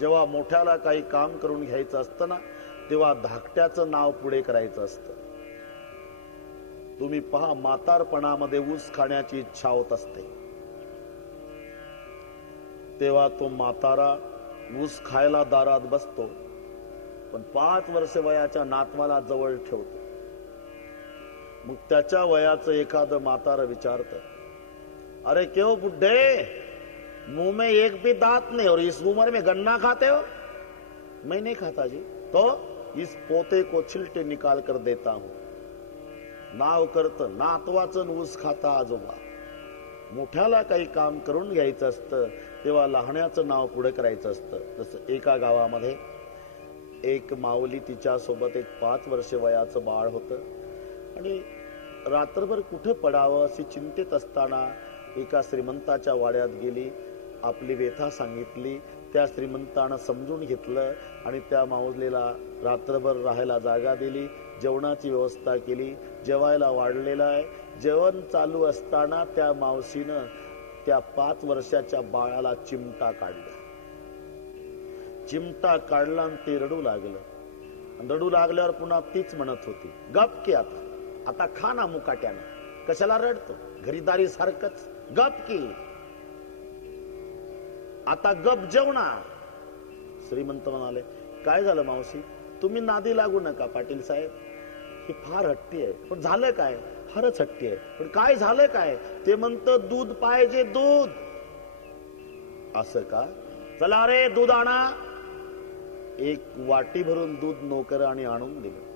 जेव्हा मोठ्याला काही काम करून घ्यायचं असतं ना, तेव्हा धाकट्याचं नाव पुढे करायचं असतं. तुम्ही पहा, म्हातारपणामध्ये ऊस खाण्याची इच्छा होत असते, तेव्हा तो म्हातारा ऊस खायला दारात बसतो, पण 5 वर्ष वयाच्या नातवाला जवळ ठेवतो. मग त्याच्या वयाचं एखादं म्हातारा विचारतं, अरे क्यों बुड्ढे, मुंह में एक भी दांत नहीं और इस उम्र में गन्ना खाते हो? मैं नहीं खाता जी. तो इस पोते को छिलटे निकाल कर देता हूं. नाव करत नातवाचं ऊस खाता आजोबा. मोठ्याला काही काम करून घ्यायचं असतं, तेव्हा लहाण्याचं नाव पुढे करायचं असतं. जसं एका गावामध्ये एक माऊली, तिच्या सोबत एक 5 वर्ष वयाचं बाळ होतं आणि रात्रभर कुठे पडावं अशी चिंतेत असताना एका श्रीमंताच्या वाड्यात गेली, आपली व्यथा सांगितली. त्या श्रीमंतानं समजून घेतलं आणि त्या माऊलीला रात्रभर राहायला जागा दिली, जेवणाची व्यवस्था केली, जेवायला वाढलेलं आहे. जेवण चालू असताना त्या मावशीनं त्या 5 वर्षाच्या बाळाला चिमटा काढला. चिमटा काढला आणि ते रडू लागलं. रडू लागल्यावर पुन्हा तीच म्हणत होती, गप की आता खा ना मुकाट्यानं, कशाला रडतो, घरीदारी सारखंच, गप की आता गप जेवणार. श्रीमंत म्हणाले, काय झालं मावशी, तुम्ही नादी लागू नका पाटील साहेब, ही फार हट्टी आहे. पण झालं काय? फारच हट्टी आहे. पण काय झालं काय? ते म्हणतं दूध पाहिजे, दूध. असं का? चला रे दूध आणा. एक वाटी भरून दूध नोकराने आणून दिलं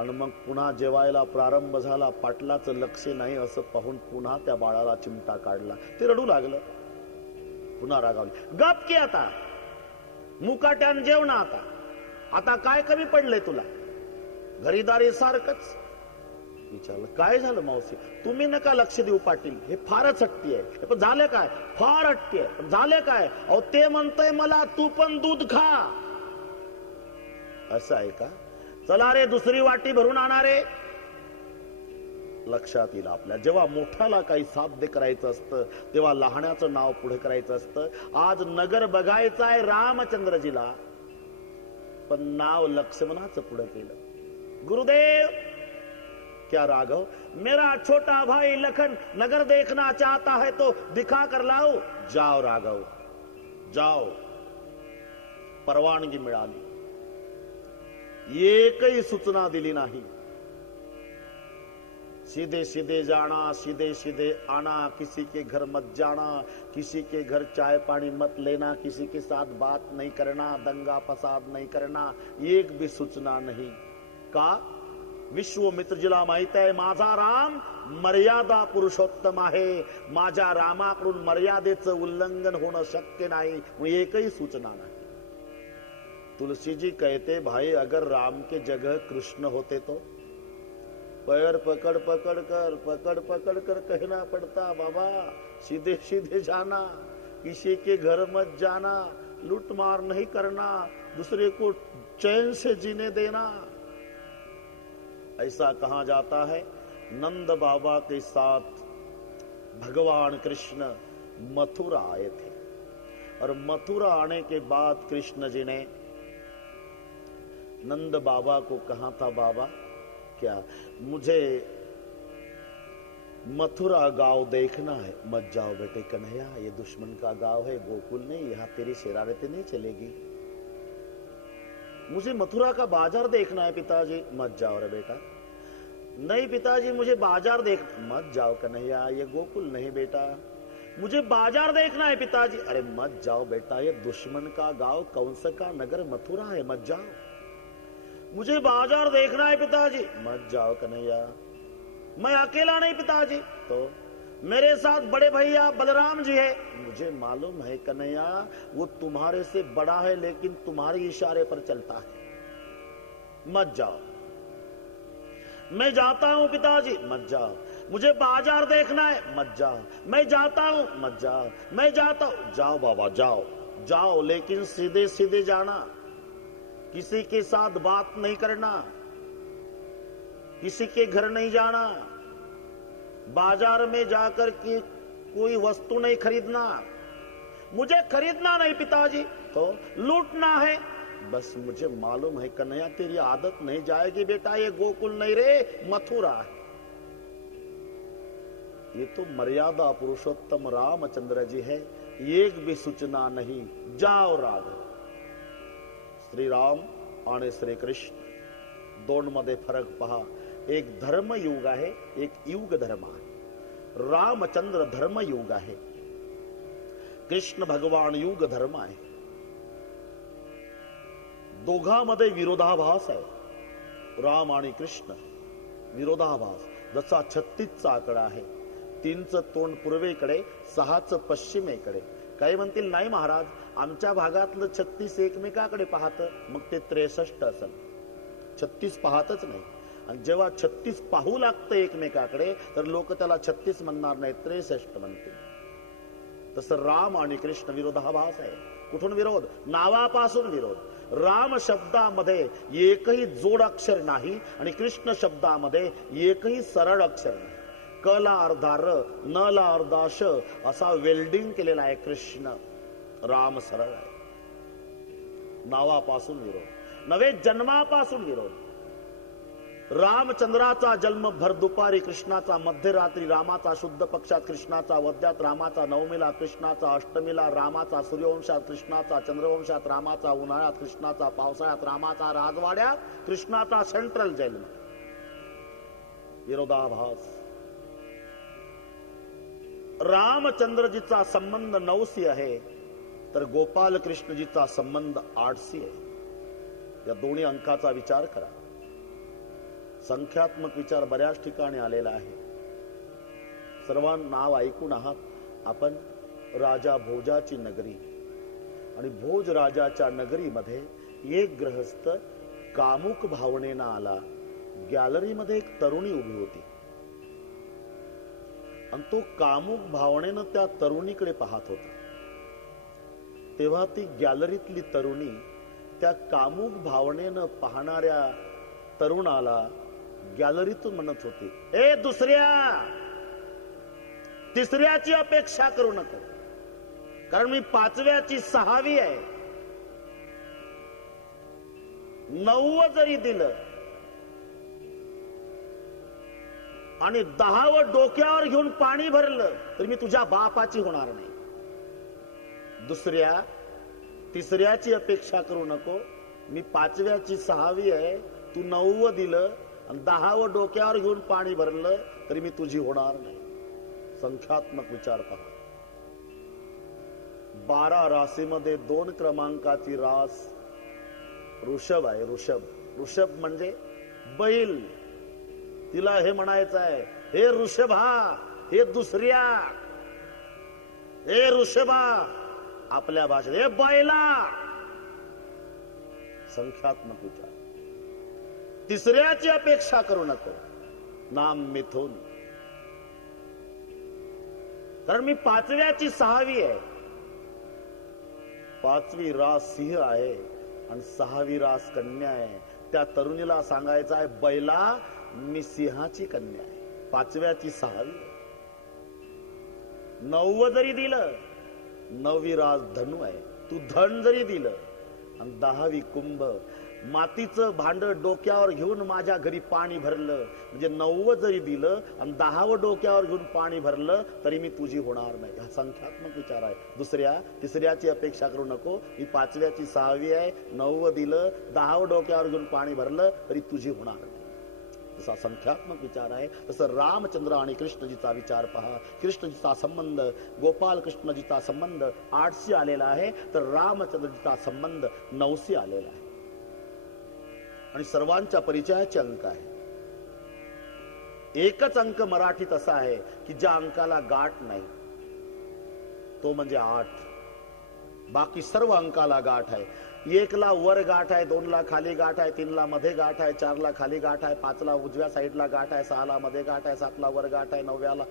आणि मग पुन्हा जेवायला प्रारंभ झाला. पाटलाचं लक्ष नाही असं पाहून पुन्हा त्या बाळाला चिमटा काढला. ते रडू लागलं. पुन्हा रागावली, गप की आता, मुकाट्यान जेवणा आता काय कमी पडलंय तुला, घरीदारी सारखंच. विचारलं, काय झालं मावशी, तुम्ही नका लक्ष देऊ पाटील, हे फारच हट्टी आहे. पण झालं काय? फार हट्टी आहे. पण झालं काय? अहो ते म्हणतंय मला तू पण दूध खा. असं आहे का? चला रे दुसरी वाटी भरून आणा. लक्षात येईल आपल्या, जेव्हा मोठ्याला काही साध्य करायचं असतं तेव्हा लहाण्याचं नाव पुढे करायचं असतं. आज नगर बघायचं आहे रामचंद्रजीला, पण नाव लक्ष्मणाचं पुढे केलं. गुरुदेव, क्या राघव, मेरा छोटा भाई लखन नगर देखना चाहता है तो दिखा कर लाओ. जाओ राघव, जाओ. परवानगी मिळाली. एकही सूचना दिली नाही. सीधे सीधे जाना, सीधे सीधे आना, किसी के घर मत जाना, किसी के घर चाय पानी मत लेना, किसी के साथ बात नहीं करना, दंगा फसाद नहीं करना, एक भी सूचना नहीं. का? विश्वामित्रजीला माहित आहे माझा राम मर्यादा पुरुषोत्तम आहे, माझ्या रामाकडून मर्यादेचं उल्लंघन होणं शक्य नाही. एकही सूचना नाही. तुलसी जी कहते, भाई अगर राम के जगह कृष्ण होते तो पैर पकड़ पकड़ कर कहना पड़ता, बाबा सीधे सीधे जाना, किसी के घर मत जाना, लूट मार नहीं करना, दूसरे को चैन से जीने देना. ऐसा कहा जाता है. नंद बाबा के साथ भगवान कृष्ण मथुरा आए थे और मथुरा आने के बाद कृष्ण जी ने नंद बाबा को कहा था, बाबा क्या मुझे मथुरा गांव देखना है. मत जाओ बेटे कन्हैया, ये दुश्मन का गांव है, गोकुल नहीं, यहाँ तेरी शरारतें नहीं चलेगी. मुझे मथुरा का बाजार देखना है पिताजी. मत जाओ रे बेटा. नहीं पिताजी मुझे बाजार देख. मत जाओ कन्हैया, ये गोकुल नहीं बेटा, मुझे बाजार देखना है पिताजी. अरे मत जाओ बेटा, ये दुश्मन का गांव कंस का नगर मथुरा है, मत जाओ. मुझे बाजार देखना है पिताजी. मत जाओ कन्हैया, मैं अकेला नहीं पिताजी, तो मेरे साथ बड़े भैया बलराम जी है. मुझे मालूम है कन्हैया, वो तुम्हारे से बड़ा है लेकिन तुम्हारे इशारे पर चलता है. मत जाओ. मैं जाता हूं पिताजी. मत जाओ. मुझे बाजार देखना है. मत जाओ. मैं जाता हूं. मत जाओ. मैं जाता हूं. जाओ बाबा जाओ, जाओ, लेकिन सीधे सीधे जाना, किसी के साथ बात नहीं करना, किसी के घर नहीं जाना, बाजार में जाकर के कोई वस्तु नहीं खरीदना, मुझे खरीदना नहीं पिताजी, तो लूटना है। बस मुझे मालूम है कन्हैया तेरी आदत नहीं जाएगी बेटा, ये गोकुल नहीं रे मथुरा है। ये तो मर्यादा पुरुषोत्तम रामचंद्र जी है, एक भी सूचना नहीं, जाओ राघव। श्री राम आणि श्री कृष्ण दोनमध्ये फरक पहा, एक धर्म युग आहे, एक युग धर्म आहे। रामचंद्र धर्म युग आहे, कृष्ण भगवान युग धर्म आहे। दोघांमध्ये विरोधाभास आहे। राम आणि कृष्ण विरोधाभास, जसा 36चा आकडा आहे, 3चं तोंड पूर्वेकडे, 6चं पश्चिमेकडे। काही म्हणतील नाही महाराज आमच्या भागातलं 36 एकमेकाकडे पाहतं, मग ते 63 असेल, 36 पाहतच नाही। आणि जेव्हा 36 पाहू लागतं एकमेकाकडे तर लोक त्याला 36 म्हणणार नाही, 63 म्हणतील। तसं राम आणि कृष्ण विरोधाभास आहे। कुठून विरोध? नावापासून विरोध। राम शब्दामध्ये एकही जोड अक्षर नाही आणि कृष्ण शब्दामध्ये एकही सरळ अक्षर नाही। क ला अर्धा र, न ला अर्धा श असा वेल्डिंग केलेला आहे कृष्ण। राम सरळ आहे। नावापासून विरोध नव्हे, जन्मापासून विरोध। रामचंद्राचा जन्म भर दुपारी कृष्णाचा, मध्यरात्री रामाचा, शुद्ध पक्षात कृष्णाचा, वद्यात रामाचा, नवमीला कृष्णाचा, अष्टमीला रामाचा, सूर्यवंशात कृष्णाचा, चंद्रवंशात रामाचा, उन्हाळ्यात कृष्णाचा, पावसाळ्यात रामाचा, राजवाड्यात कृष्णाचा सेंट्रल जन्म। विरोधाभास। रामचंद्रजीचा संबंध 9सी आहे, तर गोपाल कृष्णजीचा संबंध 8सी आहे। या दोन्ही अंकाचा विचार करा। संख्यात्मक विचार बऱ्याच ठिकाणी आलेला आहे। सर्वांना नाव ऐकून आहात आपण राजा भोजाची नगरी, आणि भोज राजाच्या नगरीमध्ये एक गृहस्थ कामुक भावनेनं आला। गॅलरीमध्ये एक तरुणी उभी होती आणि तो कामुक भावनेनं त्या तरुणीकडे पाहत होता। तेव्हा ती गॅलरीतली तरुणी त्या कामुक भावनेनं पाहणाऱ्या तरुणाला गॅलरीतून म्हणत होती, ए दुसऱ्या, तिसऱ्याची अपेक्षा करू नको, कारण मी 5व्याची 6वी आहे। 9 जरी दिलं आणि 10वं डोक्यावर घेऊन पाणी भरलं तरी मी तुझ्या बापाची होणार नाही। दुसऱ्या, तिसऱ्याची अपेक्षा करू नको, मी 5व्याची 6वी आहे, तू 9वं दिलं आणि 10वं डोक्यावर घेऊन पाणी भरलं तरी मी तुझी होणार नाही। संख्यात्मक विचार पहा। 12 राशीमध्ये 2 क्रमांकाची रास ऋषभ आहे। ऋषभ म्हणजे बैल। तिला हे म्हणायचं आहे, हे ऋषभा, हे दुसऱ्या, हे ऋषभा, आपल्या भाषेत हे बैला। संख्यात्मक विचार। तिसऱ्याची अपेक्षा करू नको, नाम मिथुन, कारण मी 5व्याची 6वी आहे। 5वी रास सिंह आहे आणि 6वी रास कन्या आहे। त्या तरुणीला सांगायचं आहे, बैला मी सिंहाची कन्या आहे, 5व्याची 6वी। 9 जरी दिलं, 9वी रास धनु आहे, तू धन जरी दिलं आणि 10वी कुंभ, मातीचं भांड डोक्यावर घेऊन माझ्या घरी पाणी भरलं, म्हणजे 9 जरी दिलं आणि 10वं डोक्यावर घेऊन पाणी भरलं तरी मी तुझी होणार नाही। हा संख्यात्मक विचार आहे। दुसऱ्या, तिसऱ्याची अपेक्षा करू नको, मी 5व्याची 6वी आहे, 9 दिलं, 10वं डोक्यावर घेऊन पाणी भरलं तरी तुझी होणार नाही। तसा संख्यात्मक विचार आहे। तसं रामचंद्र आणि कृष्णजीचा विचार पहा। कृष्णजीचा संबंध, गोपाल कृष्णजीचा संबंध 8सी आलेला आहे, तर रामचंद्रजीचा संबंध 9सी आलेला आहे। आणि सर्वांच्या परिचयाचे अंक आहे। एकच अंक मराठीत असा आहे की ज्या अंकाला गाठ नाही तो म्हणजे 8। बाकी सर्व अंकाला गाठ आहे। 1 ला वर गाठ आहे, 2 ला खाली गाठ आहे, 3 ला मध्ये गाठ आहे, 4 ला खाली गाठ आहे, 5 ला उजव्या साईडला गाठ आहे, 6 ला मध्ये गाठ आहे, 7 ला वर गाठ आहे, 9व्याला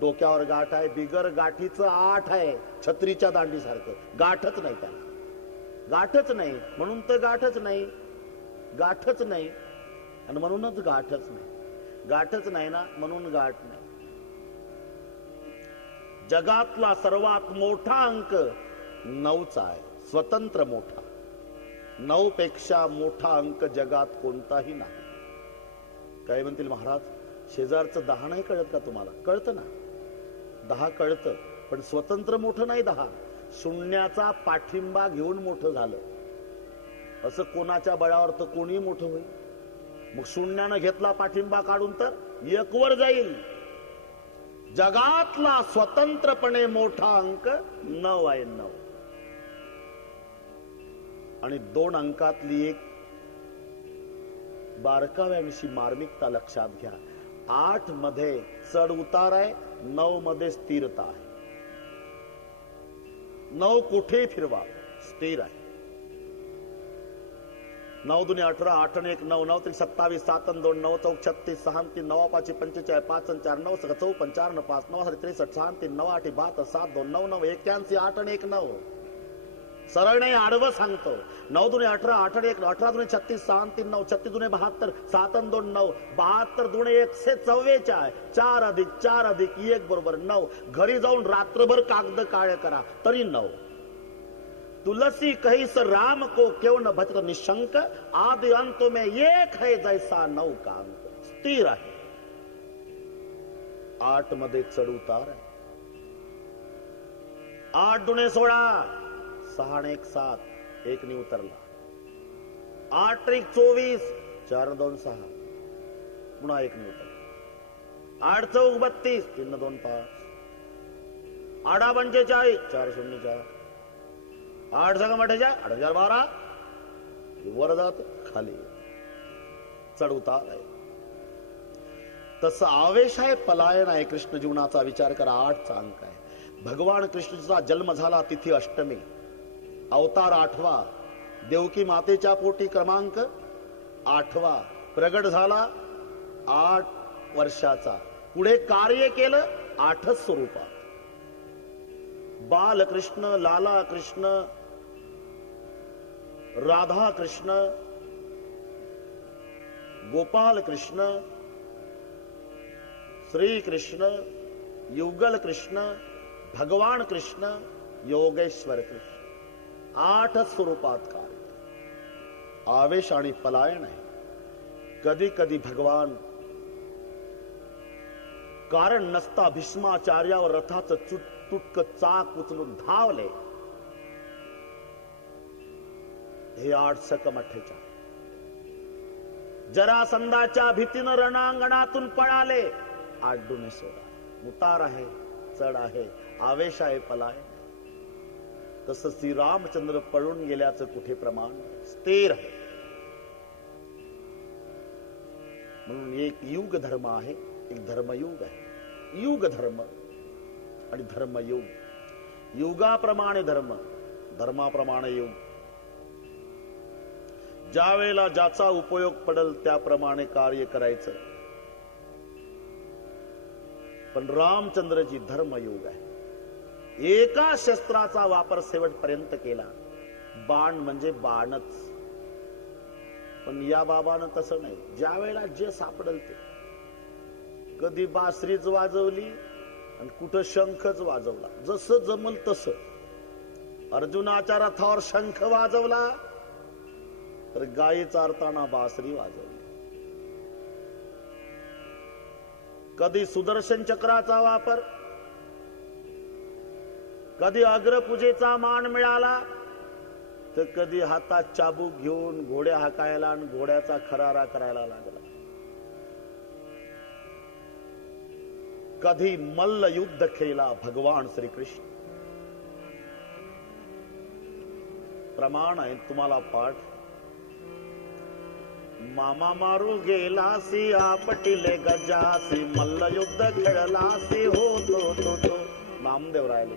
डोक्यावर गाठ आहे। बिगर गाठीचं 8 आहे, छत्रीच्या दांडीसारखं। गाठच नाही त्याला, गाठच नाही म्हणून तर गाठच नाही, गाठच नाही आणि म्हणूनच गाठच नाही। गाठच नाही ना म्हणून गाठ नाही। जगातला सर्वात मोठा अंक 9चा आहे, स्वतंत्र मोठा. 9 पेक्षा मोठा अंक जगात कोणताही नाही. काय म्हणतील महाराज, शेजारचं 10 नाही कळत का तुम्हाला? कळतं ना, 10 कळतं, पण स्वतंत्र मोठं नाही. 10 शून्याचा पाठिंबा घेऊन मोठं झालं. असं कोणाच्या बळावर तर कोणी मोठं होईल. मग शून्यानं घेतला पाठिंबा काढून तर 1 वर जाईल. जगातला स्वतंत्रपणे मोठा अंक 9 आहे. 9 आणि 2 अंकातली एक बारकाव्याविषयी मार्मिकता लक्षात घ्या. 8 मध्ये चढ उतार आहे, 9 मध्ये स्थिरता आहे. 9 कुठे फिरवा स्थिर आहे. 9 दुने 18, 8 आणि 1 9, 9 त्रिक 27, 7 आणि 2 9 चौक 36, 6 3 9 5 45, 5 आणि 4 9 6 54, 4 आणि 5 9 63, 6 3 9 8 72, 7 2 9 9 81, 8 आणि 1 9. सरळ नाही, आडवं सांगतो. 9 दुने 18, 8 आणि 1 18 दुने 36, 6 आणि 3 9, 36 दुने 72, 7 आणि 2 9, 72 दुने 144, 4 अधिक 4 अधिक 1 बरोबर 9. घरी जाऊन रात्रभर कागद काळे करा तरी 9. तुलसी कही स राम को क्यों न भजत निशंक, आदि अंत में एक है जैसा 9 का अंक. स्थिर आहे. 8 मध्ये चढ उतार आहे. 8 दुने 16, 6 आणि 1 7, 1 ने उतरला. 8 त्रिक 24, 4 आणि 2 6, पुन्हा 1 ने उतरला. 8 चौक 32, 3 2 5, 8 45, 4 0 4, 8 संग 8 12, वर जात खाली. चढ उतार आहे. तसं आवेश आहे, पलायन आहे. कृष्ण जीवनाचा विचार करा. 8चा अंक आहे. भगवान कृष्णाचा जन्म झाला तिथी अष्टमी, अवतार 8वा, देवकी मातेच्या पोटी क्रमांक 8वा, प्रगट झाला 8 वर्षाचा, पुढे कार्य केलं 8च स्वरूपात. बालकृष्ण, लाला कृष्ण, राधा कृष्ण, गोपाल कृष्ण, श्री कृष्ण, युगल कृष्ण, भगवान कृष्ण, योगेश्वर कृष्ण. 8 स्वरूपात कार्य. आवेश आणि पलायन आहे. कधी कधी भगवान कारण नसता भीष्माचार्यावर रथाचं तुटक चाक उचलून धावले. हे 8 सकम 48. जरासंधाच्या भीतीनं रणांगणातून पळाले. 8 दुने 16. उतार आहे, चढ आहे, आवेश आहे, पलायन. तसं श्री रामचंद्र पळून गेल्याचं कुठे प्रमाण? स्थिर आहे. म्हणून एक युग धर्म आहे, एक धर्मयुग आहे. युग धर्म आणि धर्मयुग. युगाप्रमाणे धर्म, धर्माप्रमाणे युग. ज्या वेळेला ज्याचा उपयोग पडेल त्याप्रमाणे कार्य करायचं. पण रामचंद्रजी धर्मयुग आहे. एका शस्त्राचा वापर शेवटपर्यंत केला. बाण म्हणजे बाणच. पण या बाबानं तसं नाही. ज्या वेळेला जे सापडेल ते, कधी बासरीच वाजवली आणि कुठं शंखच वाजवला, जसं जमल तसं. अर्जुनाच्या रथावर शंख वाजवला तर गायी चारताना बासरी वाजवली. कधी सुदर्शन चक्राचा वापर, कधी अग्रपूजेचा मान मिळाला तर कधी हातात चाबूक घेऊन घोड्या हाकायला आणि घोड्याचा खरारा करायला लागला. कधी मल्ल युद्ध खेळला भगवान श्रीकृष्ण. प्रमाण आहे तुम्हाला पाठ. मामा मारू गेलासी आपटिले गजासी, मल्ल युद्ध खेळलासी हो तो नामदेव राहिले.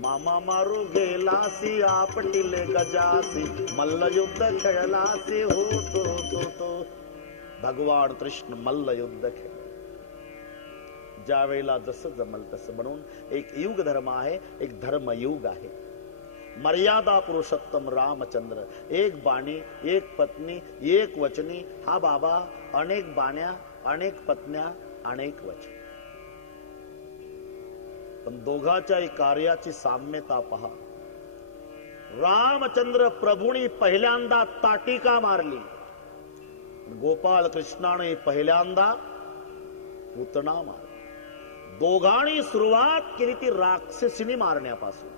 मामा मारू गेलासी आपटिले गजासी, मल्ल युद्ध खेळलासी हो तो भगवान कृष्ण मल्ल युद्ध खेळ. ज्या वेळेला जसं जमल तसं. म्हणून एक युग धर्म आहे, एक धर्मयुग आहे. मर्यादा पुरुषोत्तम रामचंद्र. एक बाणी, एक पत्नी, एक वचनी. हा बाबा अनेक बाण्या, अनेक पत्न्या, अनेक वचन. पण दोघाच्याही कार्याची साम्यता पहा. रामचंद्र प्रभूंनी पहिल्यांदा ताटिका मारली, गोपाल कृष्णाने पहिल्यांदा पुतना मारली. दोघांनी सुरुवात केली ती राक्षसिनी मारण्यापासून.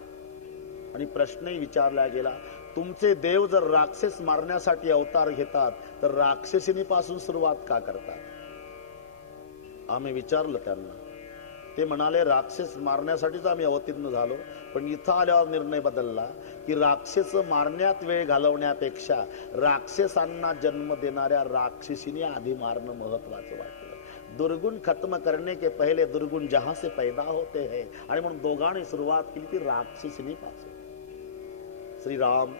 आणि प्रश्नही विचारला गेला, तुमचे देव जर राक्षस मारण्यासाठी अवतार घेतात तर राक्षसिनी पासून सुरुवात का करतात? आम्ही विचारलं त्यांना. ते म्हणाले, राक्षस मारण्यासाठीच आम्ही अवतीर्ण झालो, पण इथं आल्यावर निर्णय बदलला की राक्षस मारण्यात वेळ घालवण्यापेक्षा राक्षसांना जन्म देणाऱ्या राक्षसिनी आधी मारणं महत्वाचं वाटलं. दुर्गुण खत्म करने के पहले दुर्गुण जहां से पैदा होते हैं. आणि म्हणून दोघांनी सुरुवात केली ती राक्षसिनी पासून. श्रीराम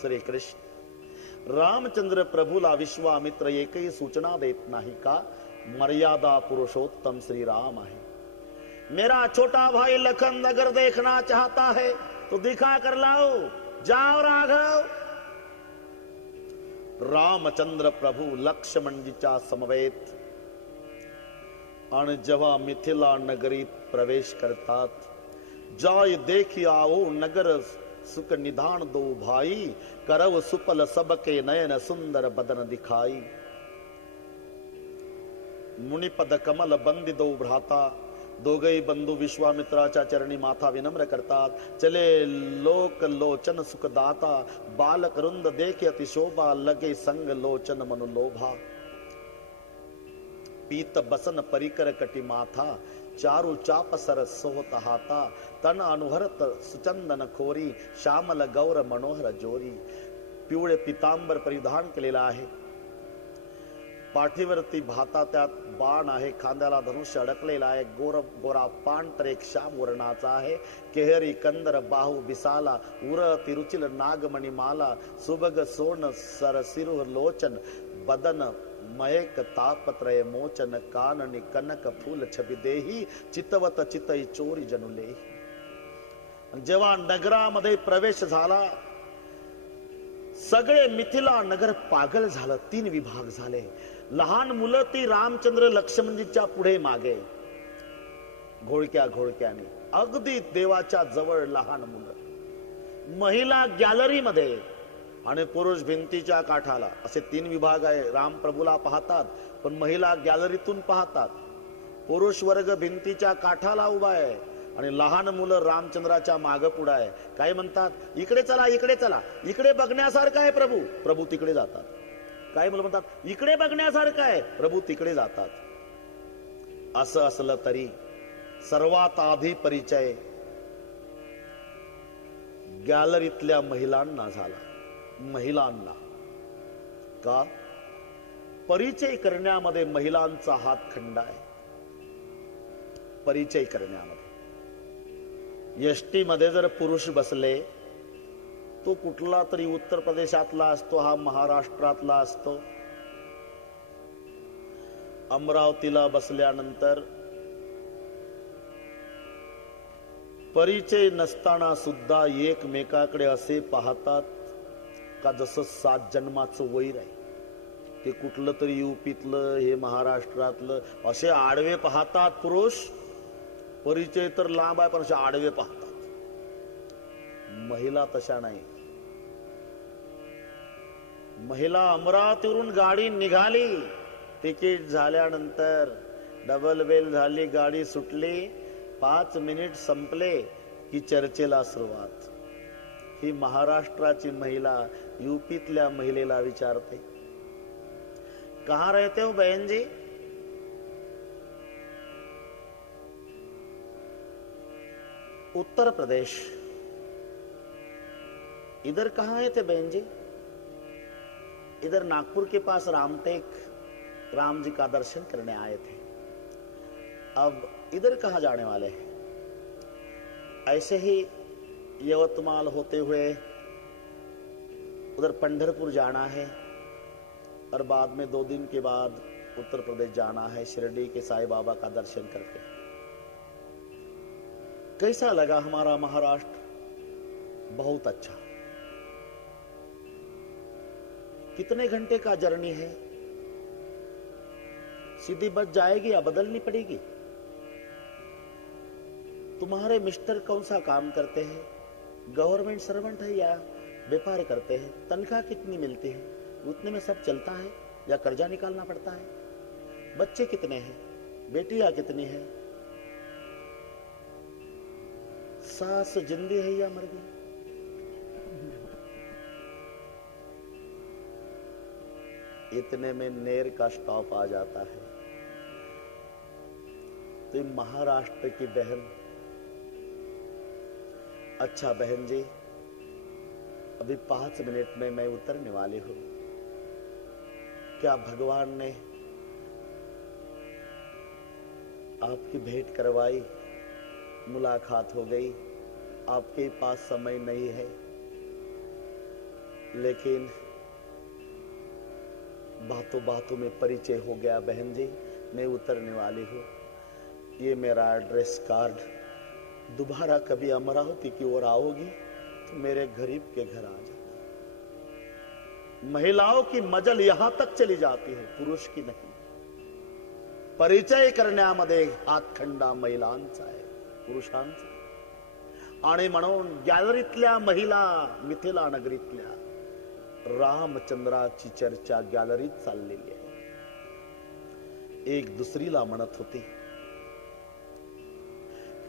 श्री कृष्ण रामचंद्र प्रभूला विश्वामित्र एकही सूचना देत नाही का? मर्यादा पुरुषोत्तम श्री राम आहे. मेरा छोटा भाई लखन अगर देखना चाहता है तो दिखा कर लाओ, जाओ राघव. रामचंद्र प्रभू लक्ष्मणजीच्या समवेत आणि जेव्हा मिथिला नगरीत प्रवेश करतात, जाय देखी आओ नगर सुख निधान दो भाई, करव सुपल सबके नयन सुंदर बदन दिखाई. मुनिपद कमल बंदी दो भ्राता, दोघही बंधू विश्वामित्राच्या चरणी माथा विनम्र करतात. चले लोक लोचन सुखदाता, बालक रुंद देखे अतिशोभा, लगे संग लोचन मनु लोभा. पीत बसन परिकर कटी माथा, चारु चाप सर सोहत हाता, तन अनुहरत सुचंदन खोरी, श्यामल गौर मनोहर जोरी. पिवळे पितांबर परिधान केलेला आहे, पाठीवरती भाता त्यात बाण आहे, खांद्याला धनुष्य अडकलेला आहे, गोरा पांढर एक श्याम वर्णाचा आहे. केहरी कंदर बाहू बिसाला, उर तिरुचिल नागमणी माला, सुबग सोन सर सिरुह लोचन, बदन मयक तापत्रय मोचन, काननी कनक फूल छबी देही, चितवत चितई चोरी जनुले. जेव्हा नगरामध्ये प्रवेश झाला, सगळे मिथिला नगर पागल झालं. 3 विभाग झाले. लहान मुलं ती रामचंद्र लक्ष्मणजीच्या पुढे मागे घोळक्या घोळक्याने, अगदी देवाच्या जवळ लहान मुलं. महिला गॅलरीमध्ये आणि पुरुष भिंतीच्या काठाला. असे 3 विभाग आहे. राम प्रभूला पाहतात पण महिला गॅलरीतून पाहतात. पुरुष वर्ग भिंतीच्या काठाला उभा आहे आणि लहान मुलं रामचंद्राच्या मागे पुढे आहे. काय म्हणतात, इकडे चला, इकडे चला, इकडे बघण्यासारखं आहे प्रभू. प्रभू तिकडे जातात. काय मुलं म्हणतात, इकडे बघण्यासारखं आहे. प्रभू तिकडे जातात. असं असलं तरी सर्वात आधी परिचय गॅलरीतल्या महिलांना झाला. महिलांना का? परिचय करण्यामध्ये महिलांचा हात खंड आहे. परिचय करण्यामध्ये एसटी मध्ये जर पुरुष बसले, तो कुठला तरी उत्तर प्रदेशातला असतो, हा महाराष्ट्रातला असतो. अमरावतीला बसल्यानंतर परिचय नसताना सुद्धा एकमेकाकडे असे पाहतात का जसं 7 जन्माचं वैर आहे. ते कुठलं तरी युपीतलं, हे महाराष्ट्रातलं, असे आडवे पाहतात पुरुष. परिचय तर लांब आहे पण असे आडवे पाहतात. महिला तशा नाही. महिला अमरावतीवरून गाडी निघाली, तिकीट झाल्यानंतर डबल बेल झाली, गाडी सुटली, 5 मिनिट संपले की चर्चेला सुरुवात. ही महाराष्ट्राची महिला यूपीतल्या महिलेला विचारते, कहाँ रहते हो बहन जी? उत्तर प्रदेश. इधर कहाँ है थे बहन जी? इधर नागपुर के पास रामटेक, राम जी का दर्शन करने आए थे. अब इधर कहाँ जाने वाले हैं? ऐसे ही यवतमाल होते हुए उधर पंढरपुर जाना है और बाद में 2 दिन के बाद उत्तर प्रदेश जाना है, शिरडी के साईं बाबा का दर्शन करके. कैसा लगा हमारा महाराष्ट्र? बहुत अच्छा. कितने घंटे का जर्नी है? सीधी बस जाएगी या बदलनी पड़ेगी? तुम्हारे मिस्टर कौन सा काम करते हैं, गवर्नमेंट सर्वेंट है या व्यापार करते हैं, तनख्वाह कितनी मिलती है, उतने में सब चलता है या कर्जा निकालना पड़ता है, बच्चे कितने हैं, बेटियां कितनी है, सास जिंदी है या मर गई। इतने में नेर का स्टॉप आ जाता है। तो महाराष्ट्र की बहन, अच्छा बहन जी अभी 5 मिनट में मैं उतरने वाली हूं, क्या भगवान ने आपकी भेंट करवाई, मुलाकात हो गई, आपके पास समय नहीं है, लेकिन बातों बातों में परिचय हो गया। बहन जी मैं उतरने वाली हूँ, ये मेरा एड्रेस कार्ड, दोबारा कभी अमरावती की ओर आओगी तो मेरे गरीब के घर आ जाना। महिलाओं की मजल यहां तक चली जाती है, पुरुष की नहीं। परिचय करण्यामध्ये हातखंडा महिलांचा आहे, पुरुषांचा। आणि म्हणून गॅलरीतल्या महिला, मिथिला नगरीतल्या रामचंद्राची चर्चा गॅलरीत चाललेली आहे। एक दुसरीला म्हणत होती,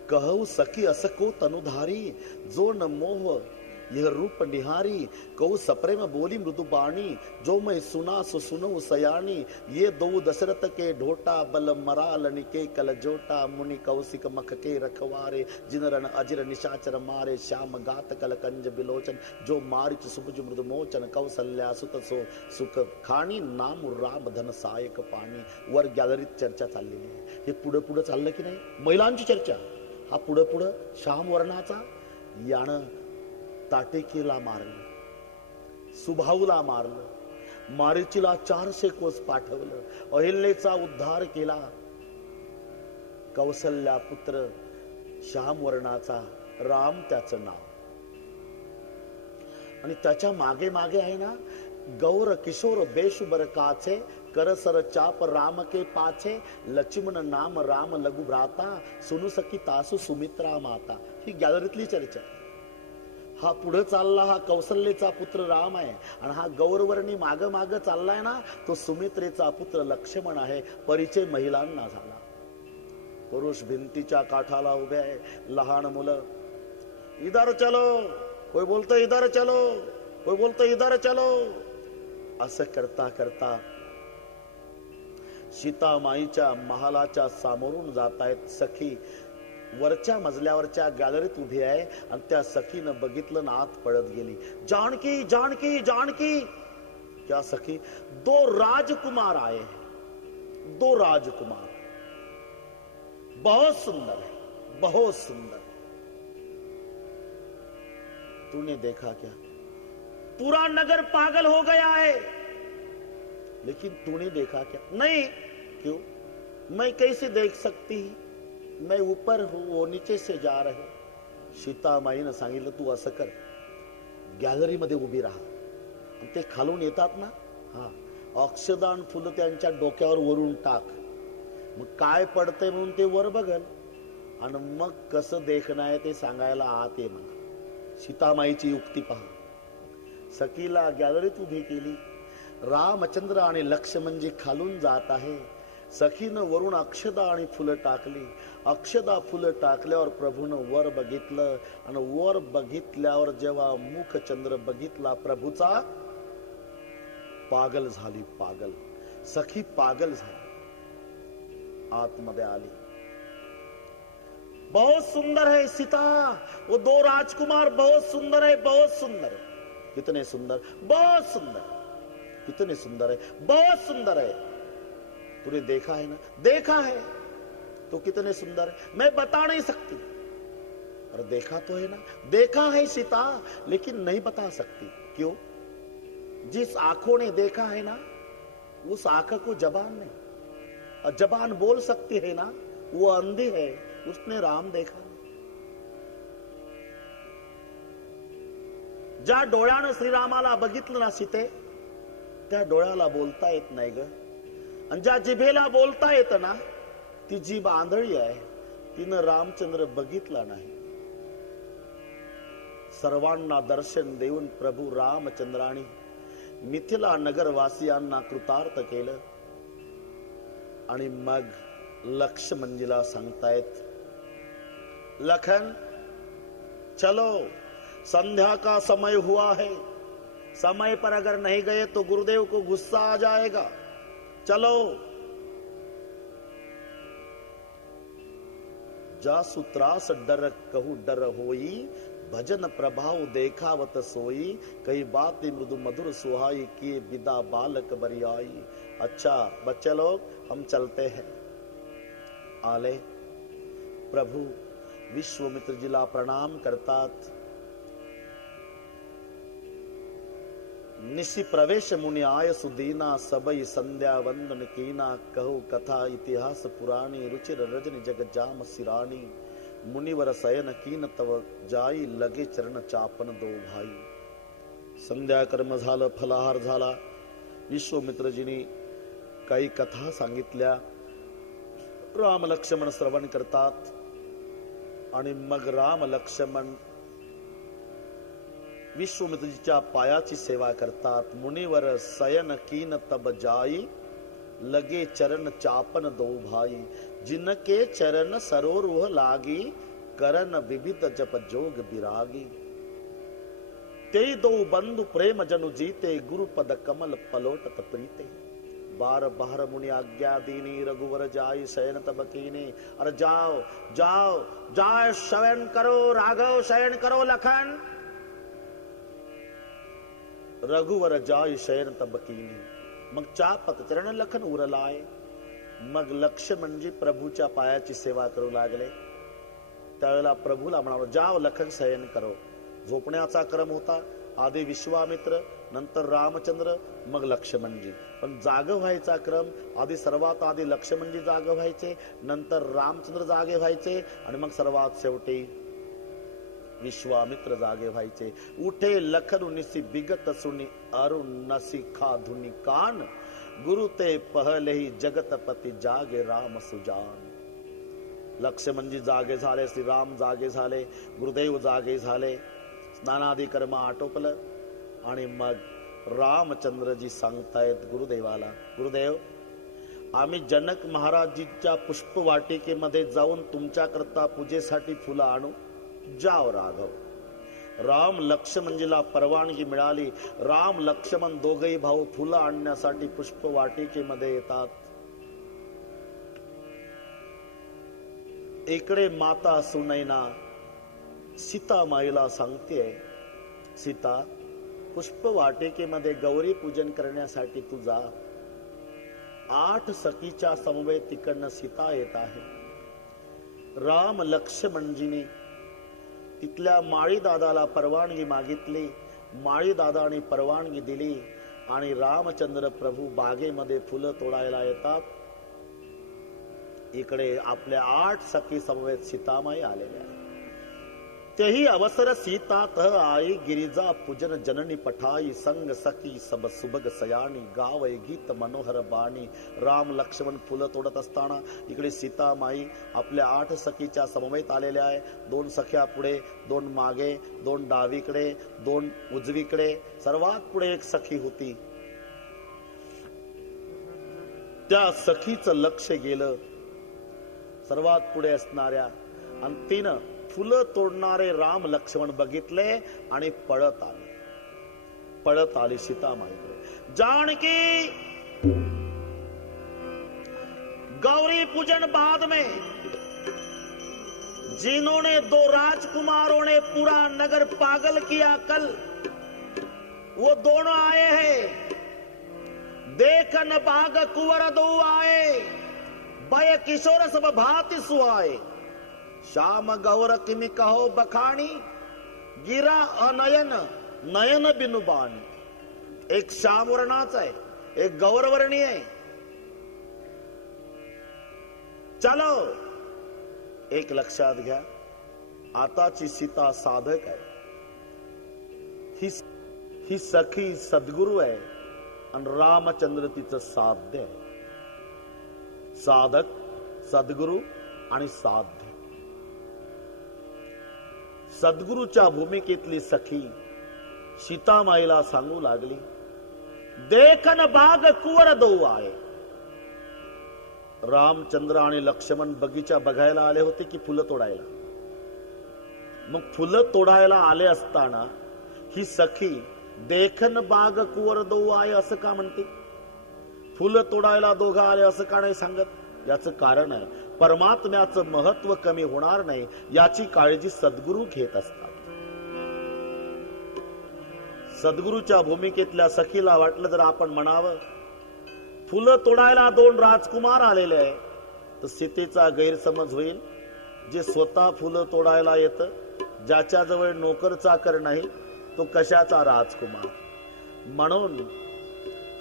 कहू सखी असको तनुधारी, जो न मोह यह रूप निहारी, कहू सप्रेम बोली मृदु बाणी, जो मैं सुना सो सुनऊ सयानी, ये दो दशरथ के ढोटा, बल मराल के कल जोटा, मुनि कौशिक मख के रखवारे, जिनरन अजिर निशाचर मारे, श्याम गात कल कंज बिलोचन, जो मारिच सुभुज मृदु मोचन, कौसल्या सुत सो सुख खाणी, नाम राम धन सायक पाणी। वर गॅलरीत चर्चा चाललेली आहे। हे पुढे पुढे चाललं की नाही, महिलांची चर्चा। हा पुढे पुढे श्याम वर्णाचा यानं ताटेकीला मारलं, सुभाऊला मारलं, मारीचीला 400 कोस पाठवलं, अहिल्याचा उद्धार केला, कौसल्या पुत्र श्याम वर्णाचा राम त्याचं नाव। आणि त्याच्या मागे मागे आहे ना, गौर किशोर बेशुबर काछे, करसर चाप राम के पाछे, लक्ष्मण नाम राम लघु भ्राता, सुनु सखी तासु सुमित्रा माता। ही गॅलरीतली चर्चा। हा पुढे चालला, हा कौशल्येचा पुत्र राम आहे, आणि हा गौरवर्णी माग माग चाललाय ना, तो सुमित्रेचा पुत्र लक्ष्मण आहे। परिचय महिलांना झाला। पुरुष भिंतीच्या काठाला उभे आहे, लहान मुलं इधर चलो, कोई बोलतो इधर चलो, कोई बोलतो इधर चलो, असं करता करता सीतामाईच्या महालाच्या सामोरून जात आहेत। सखी वरच्या मजल्यावरच्या गॅलरीत उभी आहे, आणि त्या सखीनं बघितलं ना आत पळत गेली। जानकी जानकी जानकी, क्या सखी, 2 राजकुमार आए हैं, 2 राजकुमार, बहुत सुंदर है, बहुत सुंदर। तूने देखा क्या, पूरा नगर पागल हो गया है, लेकिन तूने देखा क्या? नहीं। क्यों? मैं कैसे देख सकती, मैं ऊपर हूं, वो नीचे से जा रहे। सीतामाईनं सांगितलं, तू असं कर, गॅलरी मध्ये उभी राहा, आणि ते खालून येतात ना, हा अक्षदान फुलं त्यांच्या डोक्यावर वरून टाक, मग काय पडतंय म्हणून ते वर बघल, आणि मग कसं देखणं आहे ते सांगायला आत ये म्हणा। सीतामाईची युक्ती पहा। सखीला गॅलरीत उभी केली, रामचंद्र आणि लक्ष्मणजी खालून जात आहे। सखीनं वरून अक्षदा आणि फुलं टाकली, अक्षदा फुलं टाकल्यावर प्रभूनं वर बघितलं, आणि वर बघितल्यावर जेव्हा मुखचंद्र बघितला प्रभूचा, पागल झाली, पागल। सखी पागल झाली, आतमध्ये आली। बहुत सुंदर है सीता, वो 2 राजकुमार बहुत सुंदर है, बहुत सुंदर। कितने सुंदर, बहुत सुंदर, कितने सुंदर है, बहुत सुंदर है। तूने देखा है ना? देखा है। तो कितने सुंदर है मैं बता नहीं सकती, और देखा तो है ना, देखा है सीता, लेकिन नहीं बता सकती। क्यों? जिस आंखों ने देखा है ना, उस आंख को जबान नहीं, और जबान बोल सकती है ना, वो अंधी है, उसने राम देखा नहीं। ज्या डोळ्यानं श्रीरामाला बघितलं ना सीते, त्या डोळ्याला बोलता येत नाही ग, आणि ज्या जिभेला बोलता येत ना, ती जीभ आंधळी आहे, तिनं रामचंद्र बघितला नाही. सर्वांना दर्शन देऊन प्रभू रामचंद्राने मिथिला नगरवासियांना कृतार्थ केलं. आणि मग लक्ष्मणजीला सांगतायत, लखन चलो, संध्या का समय हुआ है, समय पर अगर नहीं गए तो गुरुदेव को गुस्सा आ जाएगा, चलो. जासु त्रास डर कहू डर होई, भजन प्रभाव देखावत सोई, कई बातें मृदु मधुर सुहाई, किए विदा बालक बरियाई. अच्छा बच्चे लोग, हम चलते हैं. आले. प्रभु विश्वामित्र जीला प्रणाम करतात. निशी प्रवेश मुनि आय सुदीना, सबई संध्या वंदन कीना, कहो कथा इतिहास पुराणी, रुचिर रजनी जग जाम सिरानी, मुनिवर शयन कीन तव जाई, लगे चरण चापन दो भाई. संध्या कर्म झालं, फलाहार झाला. विश्वामित्रजींनी काही कथा सांगितल्या. राम लक्ष्मण श्रवण करतात. आणि मग राम लक्ष्मण विश्वामित्रजीच्या पायाची सेवा करतात. मुनिवर शयन कीन तब जाई, लगे चरण चापन दो भाई, जिनके चरण सरोरुह लागी, करन विविध जप जोग विरागी. ते दो बंधु प्रेम जनु जीते, गुरुपद कमल पलोटत प्रीते. बार बार मुनि आज्ञा दीनी, रघुवर जाई शयन तब कीने. अरे जाओ जाओ जाओ, शयन करो राघव, शयन करो लखन. रघुवर जाई शयन तब कीने. मग चापत चरण लखन उरलाय. मग लक्ष्मणजी प्रभूच्या पायाची सेवा करू लागले. त्यावेळेला प्रभूला म्हणाला, जाओ लखन शयन करो. झोपण्याचा क्रम होता. आधी विश्वामित्र, नंतर रामचंद्र, मग लक्ष्मणजी. पण जाग व्हायचा क्रम, आधी सर्वात आधी लक्ष्मणजी जाग व्हायचे, नंतर रामचंद्र जागे व्हायचे, आणि मग सर्वात शेवटी विश्वामित्र जागे व्हायचे. उठे लखन निसी बिगत सुनी, अरुण नसी खाधुनी कान, गुरु ते पहले ही जगतपती जागे राम सुजान. लक्ष्मणजी जागे झाले, श्रीराम जागे झाले, गुरुदेव जागे झाले. स्नानादी कर्म आटोपलं. आणि मग रामचंद्रजी सांगतायत गुरुदेवाला, गुरुदेव आम्ही जनक महाराजींच्या पुष्पवाटिकेमध्ये जाऊन तुमच्याकरता पूजेसाठी फुलं आणू. जाओ राघव. राम लक्ष्मणजीला परवानगी मिळाली. राम लक्ष्मण दोघेही भाऊ फुलं आणण्यासाठी पुष्पवाटिकेमध्ये येतात. इकडे माता सुनैना सीता माईला सांगते, सीता पुष्पवाटिकेमध्ये गौरी पूजन करण्यासाठी तू जा. 8 सखीच्या समवेत तिकडनं सीता येत आहे. राम लक्ष्मणजीने तिथल्या माळी दादाला परवानगी मागितली. माळी दादाने परवानगी दिली आणि रामचंद्र प्रभू बागेमध्ये फुलं तोडायला येतात. इकडे आपल्या 8 सखी समवेत सीतामाई आलेल्या आहेत. तेही अवसर सीता तह आई, गिरिजा पूजन जननी पठाई, संग सखी सब सुभग सयानी, गावय गीत मनोहर बाणी. राम लक्ष्मण फुलं तोडत असताना इकडे सीतामाई आपल्या 8 सखीच्या समवेत आलेल्या आहे. 2 सख्या पुढे, 2 मागे, 2 डावीकडे, 2 उजवीकडे. सर्वात पुढे एक सखी होती. त्या सखीचं लक्ष गेलं सर्वात पुढे असणाऱ्या, आणि तिनं फुलं तोडणारे राम लक्ष्मण बघितले आणि पळत आली सीतामाईकडे. जानकी गौरी पूजन बाद में, जिन्होंने 2 राजकुमारों ने पूरा नगर पागल किया कल, वो दोनों आए हैं. देखन बाग कुंवर दो आए, बय किशोर सब भांति सुहाए. श्याम गौर किमि कहो बखानी, गिरा अनयन नयन बिनुबानी. एक श्याम वर्णाचा आहे, एक गौरवर्णीय आहे. चलो, एक लक्षात घ्या, आताची सीता साधक आहे. ही सखी सद्गुरु आहे आणि रामचंद्र तिचं साध्य आहे. साधक, सद्गुरु आणि साध्य. सद्गुरूच्या भूमिकेतली सखी सीतामाईला सांगू लागली, देखन बाग कुवर दो आहे. रामचंद्र आणि लक्ष्मण बगीचा बघायला आले होते की फुलं तोडायला? मग फुलं तोडायला आले असताना ही सखी देखन बाग कुवर दो आहे असं का म्हणते? फुलं तोडायला दोघं आले असं का नाही सांगत? याचं कारण आहे, परमात्म्याचं महत्व कमी होणार नाही याची काळजी सद्गुरू घेत असतात. सद्गुरूच्या भूमिकेतल्या सखीला वाटलं जर आपण म्हणावं फुलं तोडायला दोन राजकुमार आलेले आहे, तर सीतेचा गैरसमज होईल. जे स्वतः फुलं तोडायला येतं, ज्याच्याजवळ नोकर चाकर नाही, तो कशाचा राजकुमार? म्हणून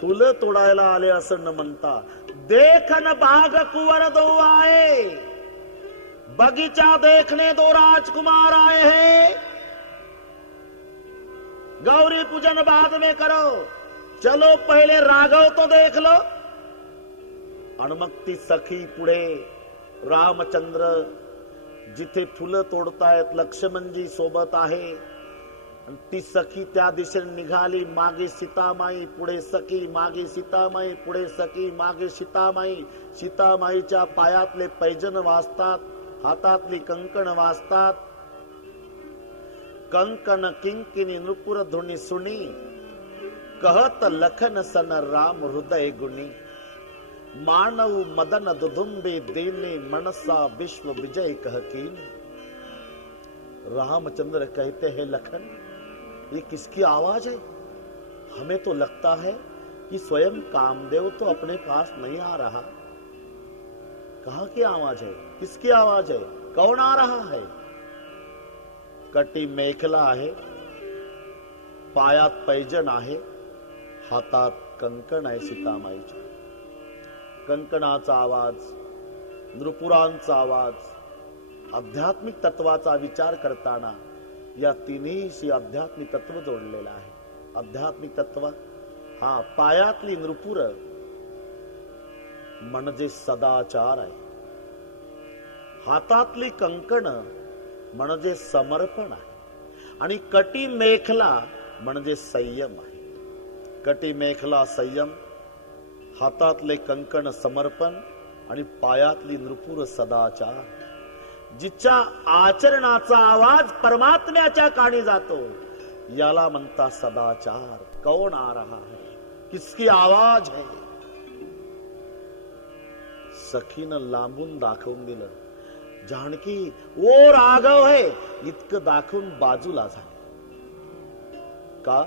फुलं तोडायला आले असं न म्हणता देखन बाग कुंवर दो आए, बगीचा देखने दो राजकुमार आए हैं, गौरी पूजन बाद में करो, चलो पहिले राघव तो देख लो. आणि मग ती सखी पुढे रामचंद्र जिथे फुलं तोडतायत लक्ष्मणजी सोबत आहे, आणि ती सखी त्या दिशेने निघाली. मागे सीतामाई, पुढे सखी, मागे सीतामाई, पुढे सखी, मागे सीतामाई. सीतामाईच्या पायातले पैजन वाजतात, हातातली कंकण वाजतात. कंकण किंकिनी नृपुर धुनी सुनी, कहत लखन सन राम हृदय गुणी. मानव मदन दुदुम्बे देने मनसा विश्व विजय कह कीन. रामचंद्र कहते हैं लखन ये किसकी आवाज है? हमें तो लगता है कि स्वयं कामदेव तो अपने पास नहीं आ रहा. कहाँ की आवाज है? किसकी आवाज है? कौन आ रहा है? कटी मेखला आहे, पायात पैजण आहे, हातात कंकण आहे सीतामाईच्या. कंकणाचा आवाज, नृपुरांचा आवाज, आध्यात्मिक तत्वाचा विचार करताना या तिन्हीशी आध्यात्मिक तत्व जोडलेलं आहे. आध्यात्मिक तत्व हा पायातली नृपुर म्हणजे सदाचार आहे, हातातली कंकण म्हणजे समर्पण आहे, आणि कटी मेखला म्हणजे संयम आहे. कटी मेखला संयम, हातातले कंकण समर्पण आणि पायातली नृपुर सदाचार. जिच्या आचरणाचा आवाज परमात्म्याच्या कानी जातो याला म्हणता सदाचार. कौन आ रहा है? किसकी आवाज है? सखीनं लांबून दाखवून दिलं. जानकी ओ राघव है इतकं दाखवून बाजूला झाले. का?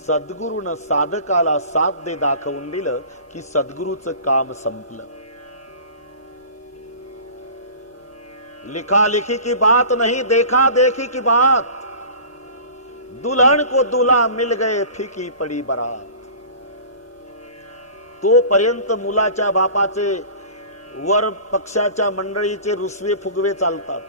सद्गुरूनं साधकाला साध्य दाखवून दिलं की सद्गुरूचं काम संपलं. लिखा लिखी की बात नहीं, देखा देखी की बात. दुल्हन को दूल्हा मिल गए, फिकी पडी बरात. तोपर्यंत मुलाच्या बापाचे वर पक्षाच्या मंडळीचे रुसवे फुगवे चालतात.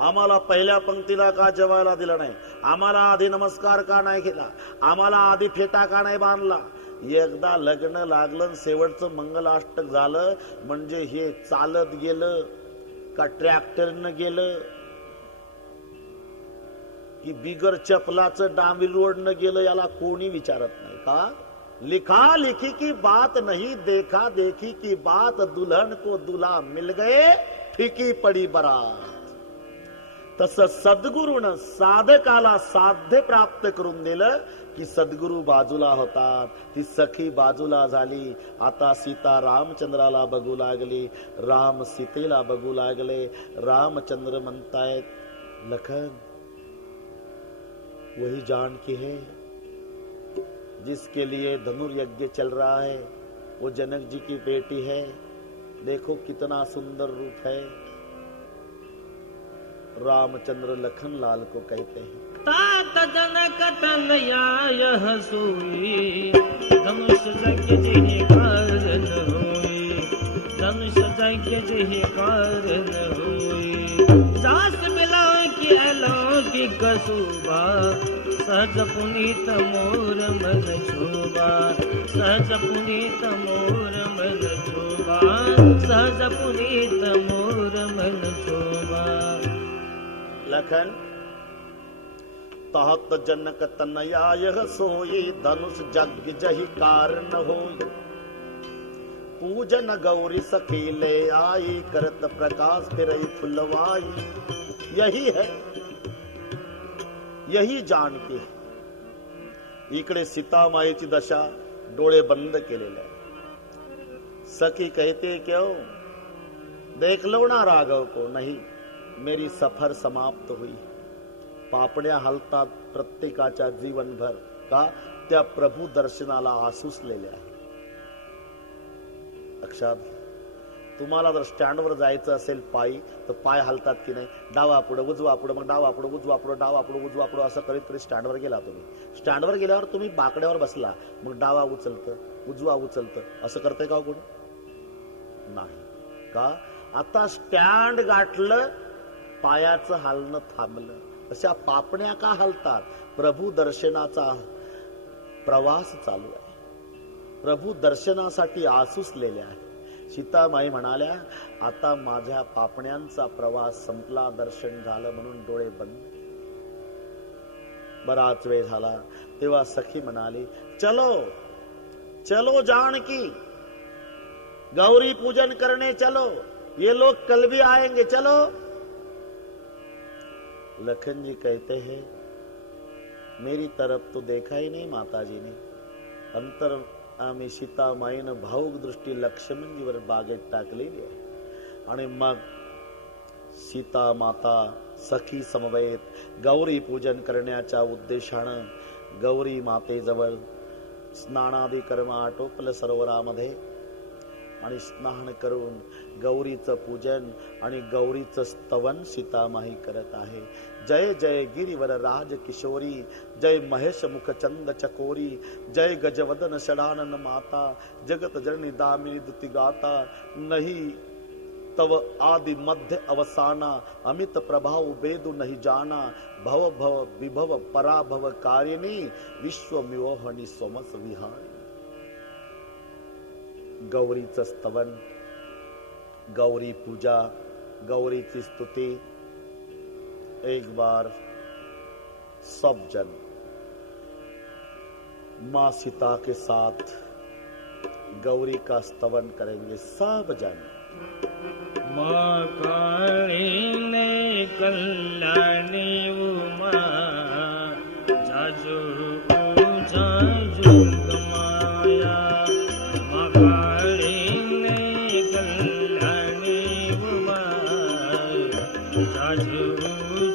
आम्हाला पहिल्या पंक्तीला का जेवायला दिलं नाही, आम्हाला आधी नमस्कार का नाही केला, आम्हाला आधी फेटा का नाही बांधला. एकदा लग्न लागलं, शेवटचं मंगलाष्टक झालं म्हणजे हे चालत गेलं का ट्रॅक्टरनं गेलं की बिगर चपलाचं डांबी रोडनं गेलं याला कोणी विचारत नाही. का? लिखा लिखी की बात नहीं, देखा देखी की बात. दुल्हन को दूल्हा मिल गए, फिकी पडी बरात. तसं सद्गुरूनं साधकाला साध्य प्राप्त करून दिलं की सद्गुरू बाजूला होतात. ती सखी बाजूला झाली. आता सीता रामचंद्राला बघू लागली, राम सीतेला बघू लागले. रामचंद्र म्हणतायत लखन वही जानकी है जिसके लिए धनुर्यज्ञ चल रहा है, वो जनक जी की बेटी है. देखो कितना सुंदर रूप है. रामचंद्र लखन लाल को कहते हैं तात जनक तनया यह सोई, धनुष यज्ञ जिहि कारण होई, धनुष यज्ञ जिहि कारण होई. सास बिलाय की अलौकिक शोभा, सहज पुनीत मोर मन शोभा, सहज पुनीत मोर मन शोभा, सहज पुनीत मोर मन शोभा. लखन तहत जनक तनया यह सोई धनुष जग जही कारण होई पूजन गौरी सकीले आई करत प्रकाश फिर फुलवाई। यही है, यही जाण की है। इकडे सीतामाईची दशा डोळे बंद केलेले आहे। सखी कहते क्यों देख लो ना राघव को, नहीं मेरी सफर समाप्त हुई। पापण्या हलतात प्रत्येकाच्या जीवनभर का त्या प्रभू दर्शनाला आसुसलेल्या आहे। लक्षात, तुम्हाला जर स्टँडवर जायचं असेल पायी तर पाय हलतात की नाही, डावा पुढे उजवा पुढे, मग डावा पुढे उजवा पुढे, डावा पुढे उजवा पुढे असं करीत करीत स्टँडवर गेला तुम्ही। स्टँडवर गेल्यावर तुम्ही बाकड्यावर बसला, मग डावा उचलतं उजवा उचलतं असं करताय का कोणी? नाही का? आता स्टँड गाठलं, पायाचं हालणं थांबलं। अशा पापण्या का हलतात? प्रभू दर्शनाचा प्रवास चालू आहे, प्रभू दर्शनासाठी आसुसलेल्या आहे। सीतामाई म्हणाल्या आता माझ्या पापण्यांचा प्रवास संपला, दर्शन झालं म्हणून डोळे बंद। बराच वेळ झाला तेव्हा सखी म्हणाली चलो चलो जानकी, गौरी पूजन करने चलो, ये लोग कल भी आएंगे, चलो। लखन जी कहते हैं मेरी तरफ तो देखा ही नहीं माताजी ने। अंतर आम्ही सीतामाईनं भाऊक दृष्टी लक्ष्मणजीवर बागेत टाकलेली आहे आणि मग सीता माता सखी समवेत गौरी पूजन करण्याच्या उद्देशानं गौरी मातेजवळ स्नानादी कर्म आटोपलं सरोवरामध्ये आणि स्नान करून गौरीचं पूजन आणि गौरीचं स्तवन सीतामाई करत आहे। जय जय गिरिवर राज किशोरी, जय महेश मुख चंद चकोरी, जय गजवदन षडानन माता, जगत जननी दामिनी दुति गाता, नहीं तव आदि मध्य अवसाना, अमित प्रभाव वेदु नहीं जाना, भव भव विभव पराभव कारिणी, विश्व मोहनी सोमस विहारी। गौरीचं स्तवन, गौरी पूजा, गौरीची स्तुति, एक बार सब जन मां सीता के साथ गौरी का स्तवन करेंगे, सब जन। मां काली ने कल्याणी उमा, जाजू जाजू गमाया। मां काली ने कल्याणी उमा, जाजू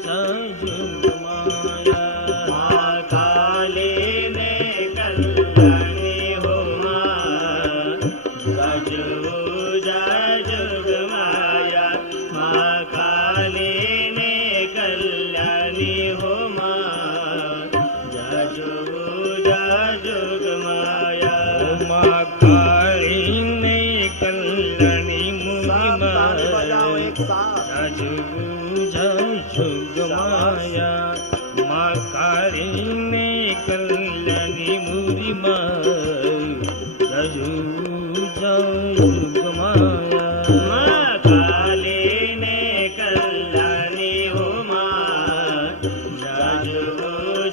जाजू गमाया। मां काली ने कल्याणी उमा, जाजू जाजू गमाया। मां काली ने कल्याणी उमा, जाजू जाजू गमाया। मां काली ने कल्याणी मुमा, जाजू जाजू गमाया। मां काली ने कल्याणी मुमा, जाजू जाजू गमाया। मां काली ने कल्याणी उमा, जाजू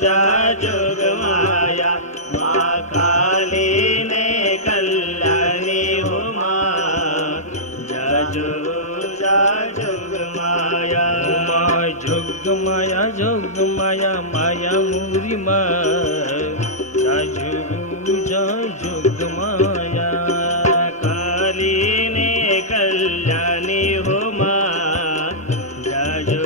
जाजू गमाया। मां काली ने कल्याणी उमा, जाजू जाजू गमाया। उमा जोगमाया जोगमाया माया मुरी माँ, जाजू जाजू गमाया। काली ने कल्याणी हो माँ, जाजू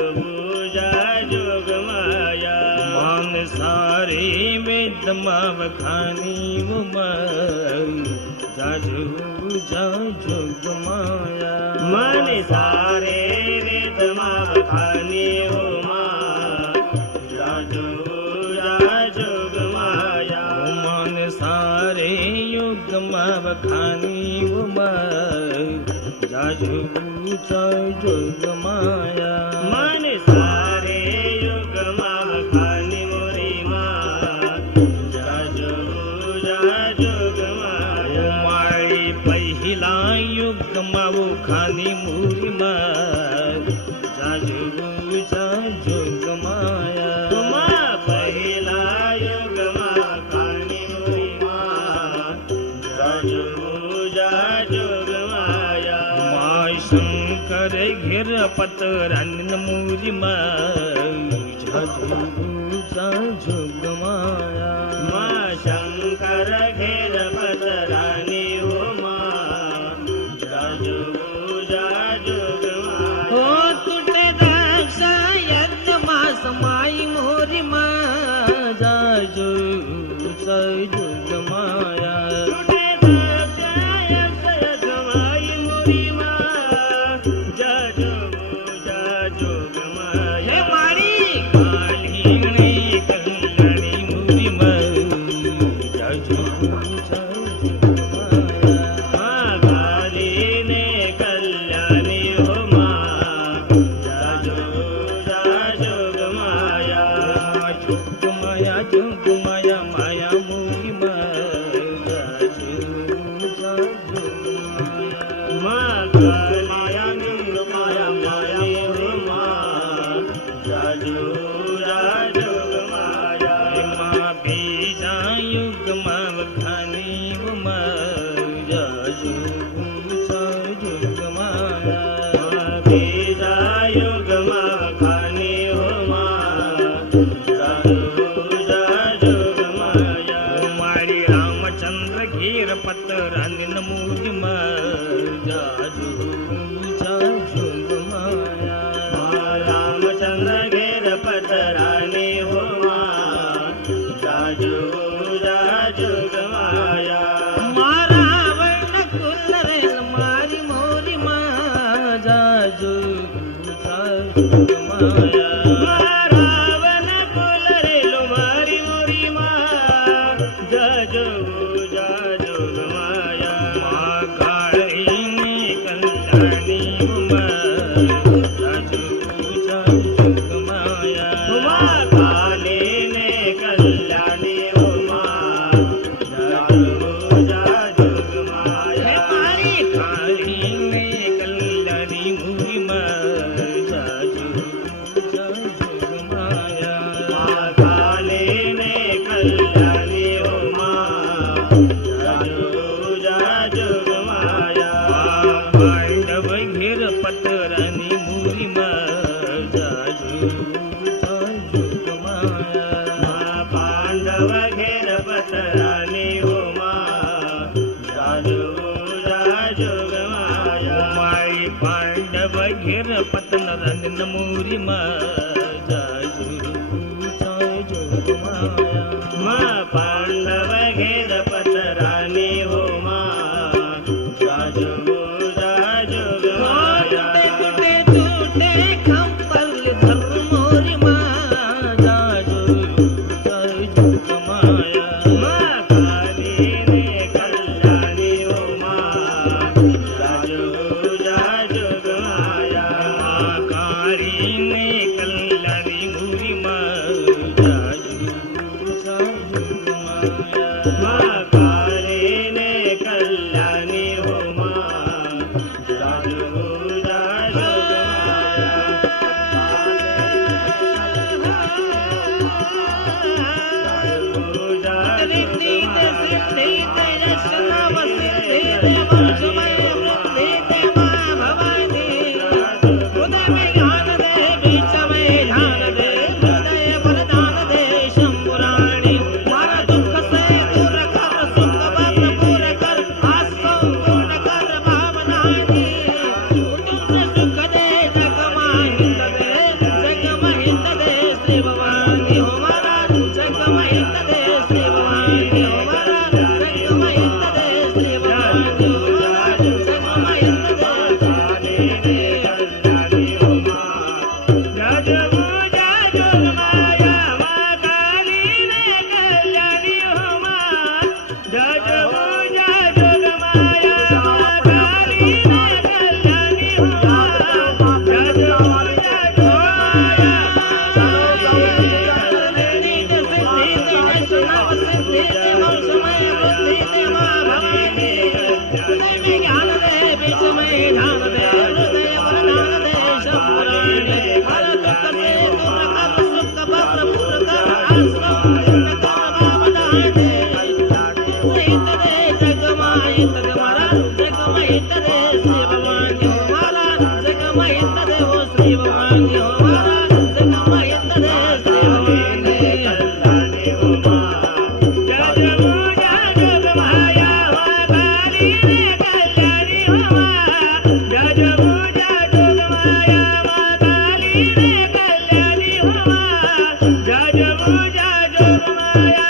जाजू गमाया। मान सारे वेद माव खानी वो माँ, जाजू जाजू गमाया। मन सारे वेद माव खानी हो माँ, जाजू जाजू गमाया। मन सारे युग माव खानी वो माँ, जाजू जाजू गमाया। मन सारे युग माव खानी मोरी माँ, जाजू जाजू गमाया। माई पहिला युग माव खानी मोरी माँ, जाजू जाजू गमाया। पतरानी मोरी जाजूचा जोग माया शंकर घेर पतरानी हो जाजूचा जोग माया हो तुटे द्राक्ष यज्ञ मास माई मोरी जाजूचा जोग माया पूजा जोगमाया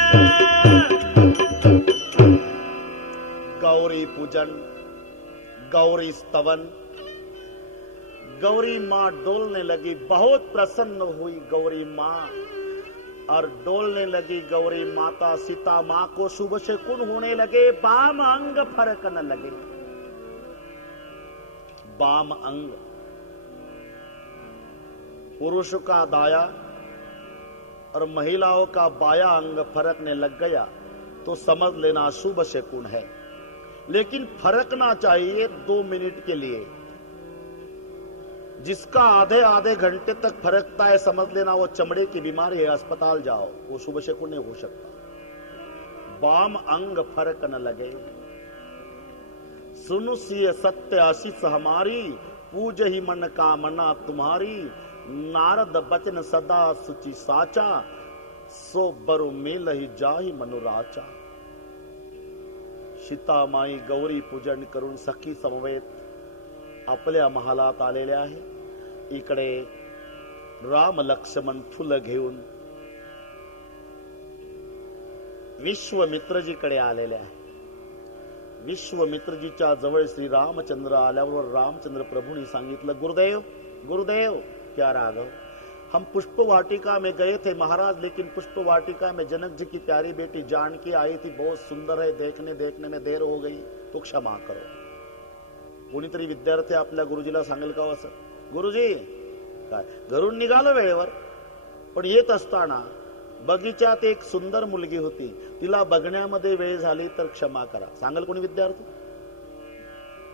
गौरी पूजन, गौरी स्तवन। गौरी माँ डोलने लगी, बहुत प्रसन्न हुई गौरी माँ और डोलने लगी। गौरी माता सीता माँ को शुभ शकुन होने लगे, बाम अंग फरकने लगे। बाम अंग पुरुष का दाया और महिलाओं का बाया अंग फरकने लग गया तो समझ लेना शुभ शकुन है, लेकिन फरकना चाहिए 2 मिनट के लिए। जिसका आधे आधे घंटे तक फरकता है समझ लेना वो चमड़े की बीमारी है, अस्पताल जाओ, वो शुभ शकुन नहीं हो सकता। बाम अंग फरकने लगे। सुनु सिय सत्य आशीष हमारी, पूज ही मन कामना तुम्हारी। नारद बचन सदा सुचि साचा, सो बरु मेल ही जाहि मनुराचा। सीता माई गौरी पूजन करून सखी समवेत आपल्या महालात आलेल्या आहे। इकडे राम लक्ष्मण फुलं घेऊन विश्वामित्रजीकडे आलेले आहे। विश्वामित्रजीच्या जवळ श्री रामचंद्र आल्यावर रामचंद्र प्रभूंनी सांगितलं, गुरुदेव गुरुदेव, क्या राघव, हम पुष्प वाटिका में गए थे महाराज, लेकिन पुष्प वाटिका में जनक जी की प्यारी बेटी जानकी आई थी, बहुत सुंदर है, देखने देखने में देर हो गई, तो क्षमा करो। कोणीतरी विद्यार्थी आपल्या गुरुजीला सांगेल का असं, गुरुजी काय घरून निघालो वेळेवर, पण येत असताना बगीच्यात एक सुंदर मुलगी होती, तिला बघण्यामध्ये वेळ झाली तर क्षमा करा, सांगेल कोणी विद्यार्थी?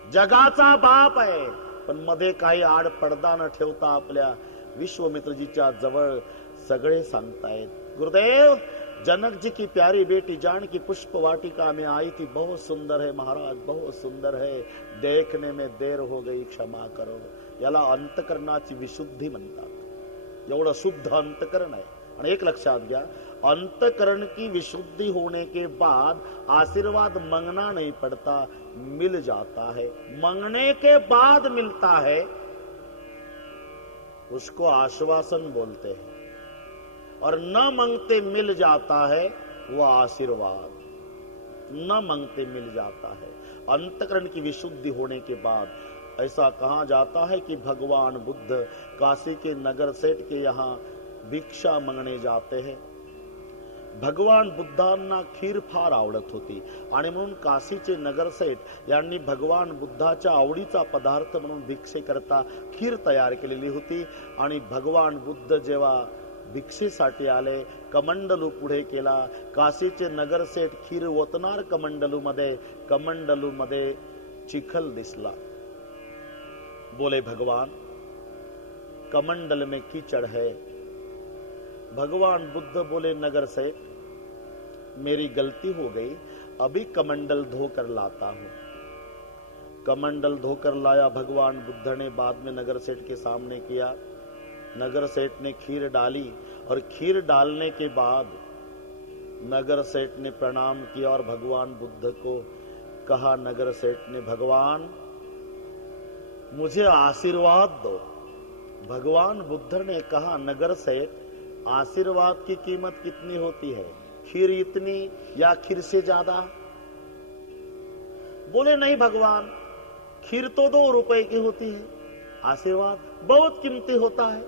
जगाचा बाप आहे, पण मध्ये काही आड पडदा न ठेवता आपल्या विश्वामित्रजीच्या जवळ सगळे सांगतायत, गुरुदेव जनक जी की प्यारी बेटी जानकी पुष्प वाटिका में आई थी, बहुत सुंदर है महाराज, बहुत सुंदर है, देखने में देर हो गई, क्षमा करो। याला अंतकरणाची विशुद्धी म्हणतात। एवढं शुद्ध अंतकरण आहे। आणि एक लक्षात घ्या, अंतकरण की विशुद्धि होने के बाद आशीर्वाद मांगना नहीं पड़ता, मिल जाता है। मांगने के बाद मिलता है उसको आश्वासन बोलते हैं, और न मांगते मिल जाता है वो आशीर्वाद, न मांगते मिल जाता है। अंतकरण की विशुद्धि होने के बाद ऐसा कहा जाता है कि भगवान बुद्ध काशी के नगर सेठ के यहाँ भिक्षा मागणे जाते हैं। भगवान बुद्धांना खीर फार आवडत होती आणि म्हणून काशीचे नगरसेठ यांनी भगवान बुद्धाच्या आवडीचा पदार्थ म्हणून भिक्षेकरता खीर तयार केलेली होती। आणि भगवान बुद्ध जेव्हा भिक्षेसाठी आले, कमंडलू पुढे केला, काशीचे नगरसेठ खीर ओतणार कमंडलू मध्ये चिखल दिसला। बोले भगवान कमंडल में कीचड़ है। भगवान बुद्ध बोले नगर से मेरी गलती हो गई, अभी कमंडल धोकर लाता हूं। कमंडल धोकर लाया भगवान बुद्ध ने, बाद में नगर सेठ के सामने किया। नगर सेठ ने खीर डाली और खीर डालने के बाद नगर सेठ ने प्रणाम किया और भगवान बुद्ध को कहा, नगर सेठ ने, भगवान मुझे आशीर्वाद दो। भगवान बुद्ध ने कहा, नगर सेठ आशीर्वाद की कीमत कितनी होती है, खीर इतनी या खीर से ज्यादा? बोले नहीं भगवान, खीर तो 2 रुपए की होती है, आशीर्वाद बहुत कीमती होता है।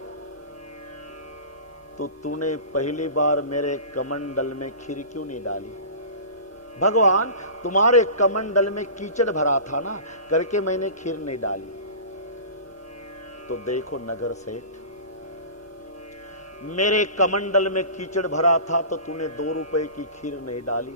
तो तूने पहली बार मेरे कमंडल में खीर क्यों नहीं डाली? भगवान तुम्हारे कमंडल में कीचड़ भरा था ना, करके मैंने खीर नहीं डाली। तो देखो नगर सेठ, मेरे कमंडल में कीचड़ भरा था तो तूने 2 रुपए की खीर नहीं डाली।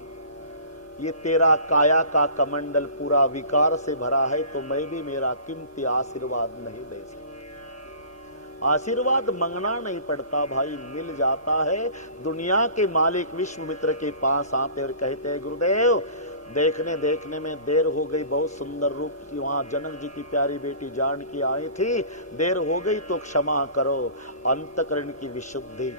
ये तेरा काया का कमंडल पूरा विकार से भरा है, तो मैं भी मेरा कीमती आशीर्वाद नहीं दे सकता। आशीर्वाद मांगना नहीं पड़ता भाई, मिल जाता है। दुनिया के मालिक विश्वामित्र के पास आते और कहते हैं, गुरुदेव देखने देखने में देर हो गई, बहुत सुंदर रूप की वहां जनक जी की प्यारी बेटी जानकी आई थी, देर हो गई तो क्षमा करो। अंतकरण की विशुद्धि,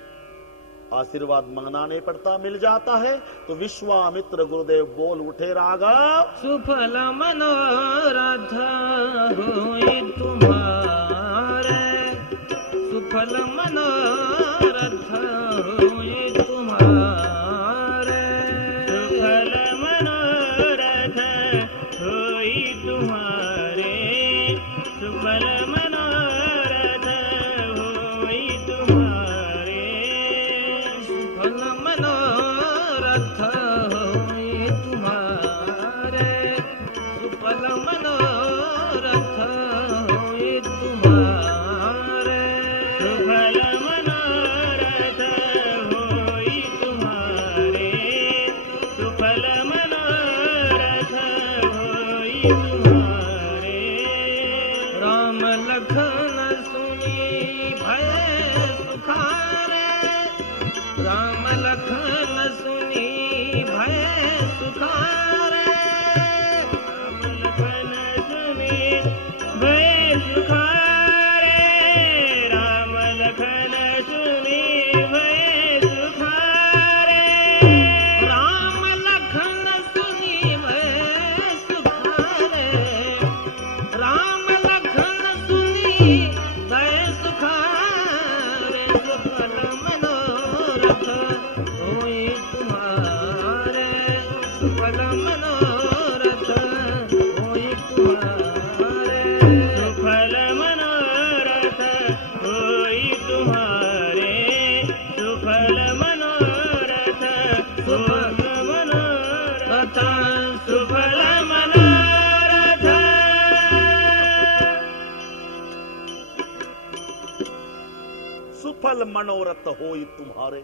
आशीर्वाद मांगना नहीं पड़ता, मिल जाता है। तो विश्वामित्र गुरुदेव बोल उठे, राघव सुफल मनोरथ होई तुम्हारे, सुफल मनोरथ होई तुम्हारे। मनोरथ होई तुम्हारे, सुफल मनोरथ होई तुम्हारे, सुफल मनोरथ होई तुम्हारे, सुफल मनोरथ होई तुम्हारे। राम लखन सुनी भय सुखारे, राम लखन सुनी भय सुखारे, राम लखन सुनी भय सुखारे, राम लखन सुनी भय सुखारे, राम लखन सुनी भय सुखारे, राम लखन सुनी भय सुखारे, सुफल मनोरथ होई तुम्हारे, सुफल मनोरथ होई तुम्हारे, सुफल मनोरथ होई तुम्हारे, सुफल मनोरथ, सुफल मनोरथ, सुफल मनोरथ। सुफल मनोरथ होई तुम्हारे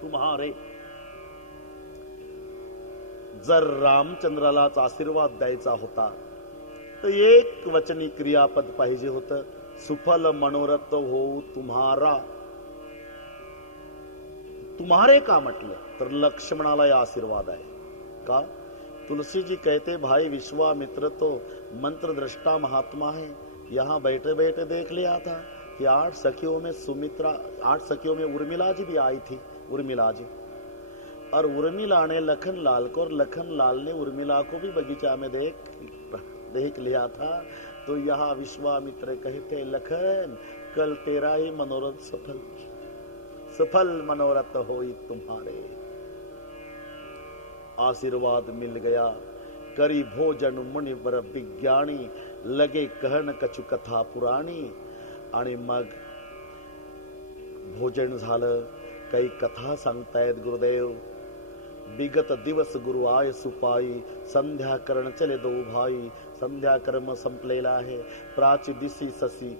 तुम्हारे। जर रामचंद्रालाच आशीर्वाद द्यायचा होता तर एक वचनी क्रियापद पाहिजे होतं, सुफल मनोरथ होऊ तुम्हारा। तुम्हारे का म्हटलं तर लक्ष्मणाला या आशीर्वाद आहे का? तुलसी जी कहते भाई विश्वामित्र तो मंत्र दृष्टा महात्मा है, यहाँ बैठे बैठे देख लिया था कि 8 सखियों में सुमित्रा, 8 सखियों में उर्मिला जी भी आई थी, उर्मिला जी, और उर्मिला ने लखन लाल को और लखन लाल ने उर्मिला को भी बगीचा में देख लिया था। तो यहाँ विश्वामित्र कहते लखन कल तेरा ही मनोरथ सफल, सफल मनोरथ होई तुम्हारे। आशीर्वाद मिल गया। करी भोजन मुनि वर विज्ञानी, लगे कहन कछु कथा पुराणी। आणि मग भोजन झालं, काही कथा सांगतायत गुरुदेव। विगत दिवस गुरु आय सुपाई, संध्या करण चले दो भाई। संध्या कर्म संपलेला आहे। प्राची दिसी ससी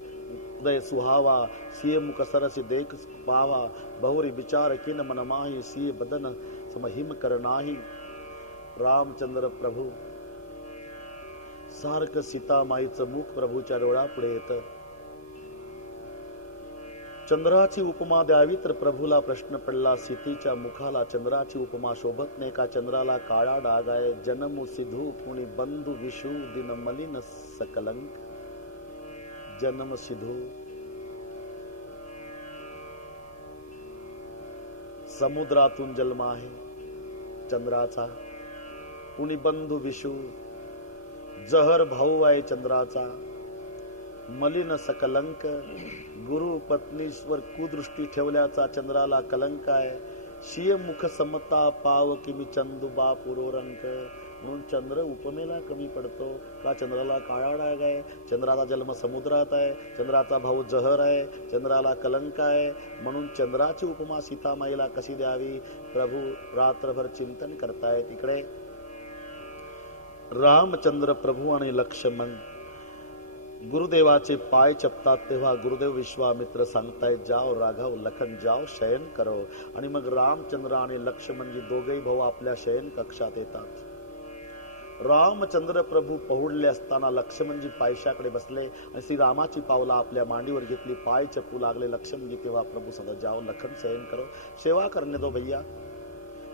उदय सुहावा, सिय मुख सरसी देख पावा। बहुरी विचार किन मन माही, सिय बदन समहिम कर नाही। रामचंद्र प्रभू सारखं सीतामाईचं मुख प्रभूच्या डोळ्यापुढे येतं। चंद्राची उपमा द्यावी तर प्रभूला प्रश्न पडला, सीतेच्या मुखाला चंद्राची उपमा शोभत नाही का? चंद्राला काळा डाग आहे, जन्म सिधू कुणी बंधू विषू दिन मलिन सकलंक। जन्म सिधू समुद्रातून जन्म आहे चंद्राचा, कुणी बंधू विषू जहर भाऊ आहे चंद्राचा। मलिन सकलंक, गुरु पत्नीश्वर कुदृष्टी ठेवल्याचा चंद्राला कलंक आहे। शिय मुख समता पाव किमी चंदुबा पुरोरंक। म्हणून चंद्र उपमेला कमी पडतो का? चंद्राला काळा डाग आहे, चंद्राचा जन्म समुद्रात आहे, चंद्राचा भाऊ जहर आहे, चंद्राला कलंक आहे। म्हणून चंद्राची उपमा सीतामाईला कशी द्यावी? प्रभू रात्रभर चिंतन करतायत। इकडे रामचंद्र प्रभू आणि लक्ष्मण गुरुदेवाचे पाय चपतात, तेव्हा गुरुदेव विश्वामित्र सांगतायत जाओ राघव लखन जाओ शयन करो। आणि मग रामचंद्र आणि लक्ष्मणजी दोघेही भाऊ आपल्या शयन कक्षात येतात। रामचंद्र प्रभू पहुडले असताना लक्ष्मणजी पायशाकडे बसले आणि श्री रामाची पावला आपल्या मांडीवर घेतली, पाय चपू लागले लक्ष्मणजी। तेव्हा प्रभू सदा जाओ लखन शयन करो, सेवा करने दो भैया।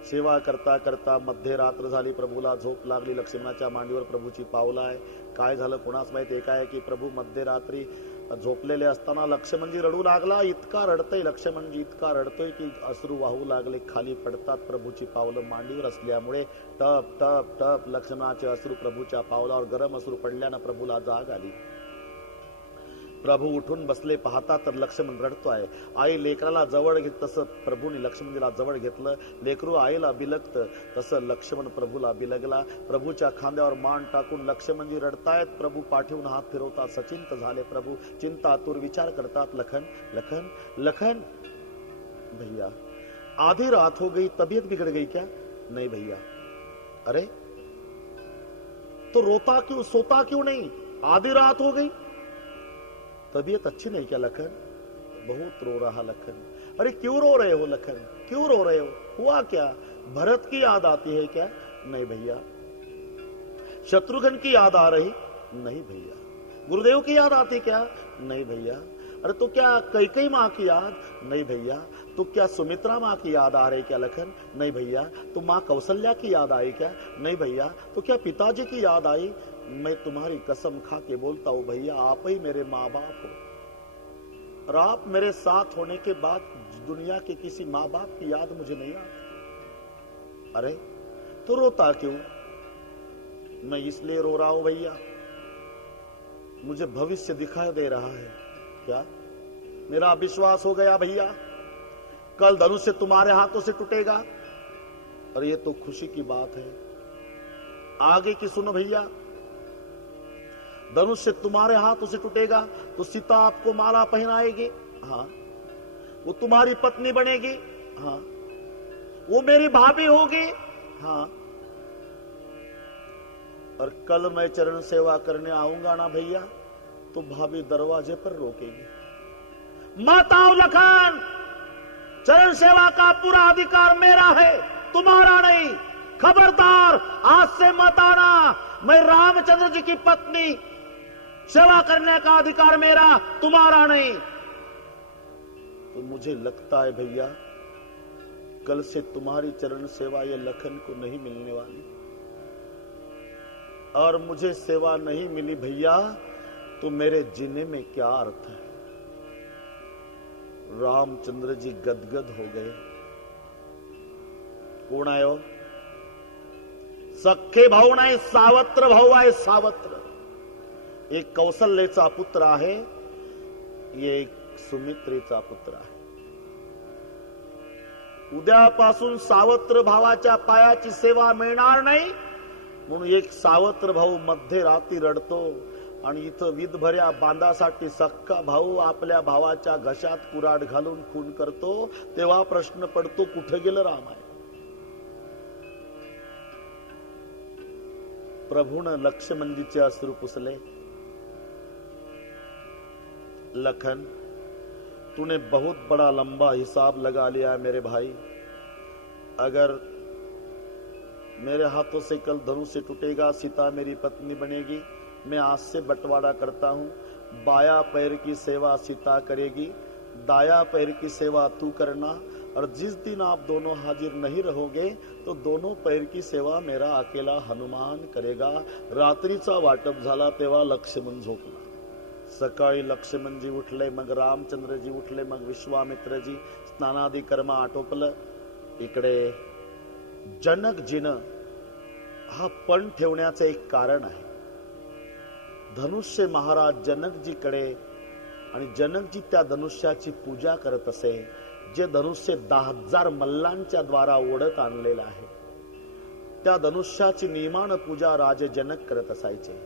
सेवा करता करता मध्य रात्र झाली, प्रभूला झोप लागली। लक्ष्मणाच्या मांडीवर प्रभूची पावलं आहे। काय झालं कोणास माहित? एक आहे की प्रभू मध्यरात्री झोपलेले असताना लक्ष्मणजी रडू लागला। इतका रडतोय लक्ष्मणजी, इतका रडतोय की अश्रू वाहू लागले। खाली पडतात प्रभूची पावलं मांडीवर असल्यामुळे टप टप टप लक्ष्मणाचे अश्रू प्रभूच्या पावलावर गरम अश्रू पडल्यानं प्रभूला जाग आली। प्रभू उठून बसले, पाहता तर लक्ष्मण रडतोय। आई लेकराला जवळ घेत तसं प्रभूने लक्ष्मणजीला जवळ घेतलं। लेकरू आईला बिलगतं तसं लक्ष्मण प्रभूला बिलगला। प्रभूच्या खांद्यावर मान टाकून लक्ष्मणजी रडतायत, प्रभू पाठीवून हात फिरवतात। सचिंत झाले प्रभू, चिंतातूर विचार करतात। लखन लखन लखन भैया आधी रात हो गई, तबीयत बिगड़ गई क्या? नहीं भैया। अरे तो रोता क्यों, सोता क्यों नहीं? आधी रात हो गई, तबीयत अच्छी नहीं क्या लखन? बहुत रो रहा लखन। अरे क्यों रो रहे हो लखन, क्यों रो रहे हो? हुआ क्या? भरत की याद आती है क्या? नहीं भैया। शत्रुघ्न की याद आ रही? नहीं भैया। गुरुदेव की याद आती क्या? नहीं भैया। अरे तो क्या कैकेयी माँ की याद? नहीं भैया। तो क्या सुमित्रा माँ की याद आ रही क्या लखन? नहीं भैया। तो माँ कौशल्या की याद आई क्या? नहीं भैया। तो क्या पिताजी की याद आई? मैं तुम्हारी कसम खा के बोलता हूं भैया, आप ही मेरे माँ बाप हो, और आप मेरे साथ होने के बाद दुनिया के किसी माँ बाप की याद मुझे नहीं आती। अरे तो रोता क्यों? मैं इसलिए रो रहा हूं भैया, मुझे भविष्य दिखाई दे रहा है। क्या? मेरा विश्वास हो गया भैया, कल धनुष तुम्हारे हाथों से टूटेगा। और ये तो खुशी की बात है। आगे की सुनो भैया, धनुष तुम्हारे हाथों से टूटेगा तो सीता आपको माला पहनाएगी। हाँ। वो तुम्हारी पत्नी बनेगी। हाँ। वो मेरी भाभी होगी। हाँ। और कल मैं चरण सेवा करने आऊंगा ना भैया, तो भाभी दरवाजे पर रोकेगी, मत आओ लखन, चरण सेवा का पूरा अधिकार मेरा है, तुम्हारा नहीं। खबरदार, आज से मत आना। मैं रामचंद्र जी की पत्नी, सेवा करने का अधिकार मेरा, तुम्हारा नहीं। तो मुझे लगता है भैया, कल से तुम्हारी चरण सेवा ये लखन को नहीं मिलने वाली। और मुझे सेवा नहीं मिली भैया, तो मेरे जीने में क्या अर्थ है? रामचंद्र जी गदगद हो गए। कोण आयो? सख्खे भाऊ नाही, सावत्र भाऊ आहे, सावत्र। एक कौशल्याचा पुत्र आहे, एक सुमित्रेचा पुत्र आहे। उद्यापासून सावत्र भावाच्या पायाची सेवा मिळणार नाही, म्हणून एक सावत्र भाऊ मध्यरात्री रडतो आणि इथं विधभऱ्या बांधासाठी सख्खा भाऊ आपल्या भावाच्या घशात कुऱ्हाड घालून खून करतो। तेव्हा प्रश्न पडतो, कुठे गेलं रामायण? प्रभूनं लक्ष्मणजीचे अश्रू पुसले। लखन, तूने बहुत बड़ा लंबा हिसाब लगा लिया मेरे भाई। अगर मेरे हाथों से कल धनुष से टूटेगा, सीता मेरी पत्नी बनेगी। मैं आज से बंटवारा करता हूं, बाया पैर की सेवा सीता करेगी, दाया पैर की सेवा तू करना। और जिस दिन आप दोनों हाजिर नहीं रहोगे, तो दोनों पैर की सेवा मेरा अकेला हनुमान करेगा। रात्रीचा वाटप झाला तेव्हा लक्ष्मण झोपला। सकाळी लक्ष्मणजी उठले, मग रामचंद्रजी उठले, मग विश्वामित्रजी, स्नानादी कर्म आटोपलं। इकडे जनकजीनं हा पण ठेवण्याचं एक कारण आहे। धनुष्य महाराज जनकजीकडे, आणि जनकजी त्या धनुष्याची पूजा करत असे, जे धनुष्य 10,000 मल्लांच्या द्वारा ओढत आणलेलं आहे। त्या धनुष्याची नियमान पूजा राजे जनक करत असायचे,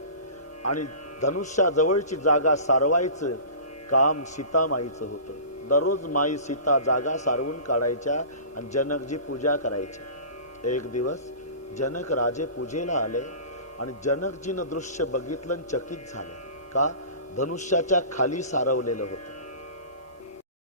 आणि धनुष्याजवळची जागा सारवायचं काम सीतामाईचं होतं। दररोज माई सीता जागा सारवून काढायच्या आणि जनकजी पूजा करायचे। एक दिवस जनक राजे पूजेला आले आणि जनकजीनं दृश्य बघितलं, चकित झाले। का? धनुष्याच्या खाली सारवलेलं होतं।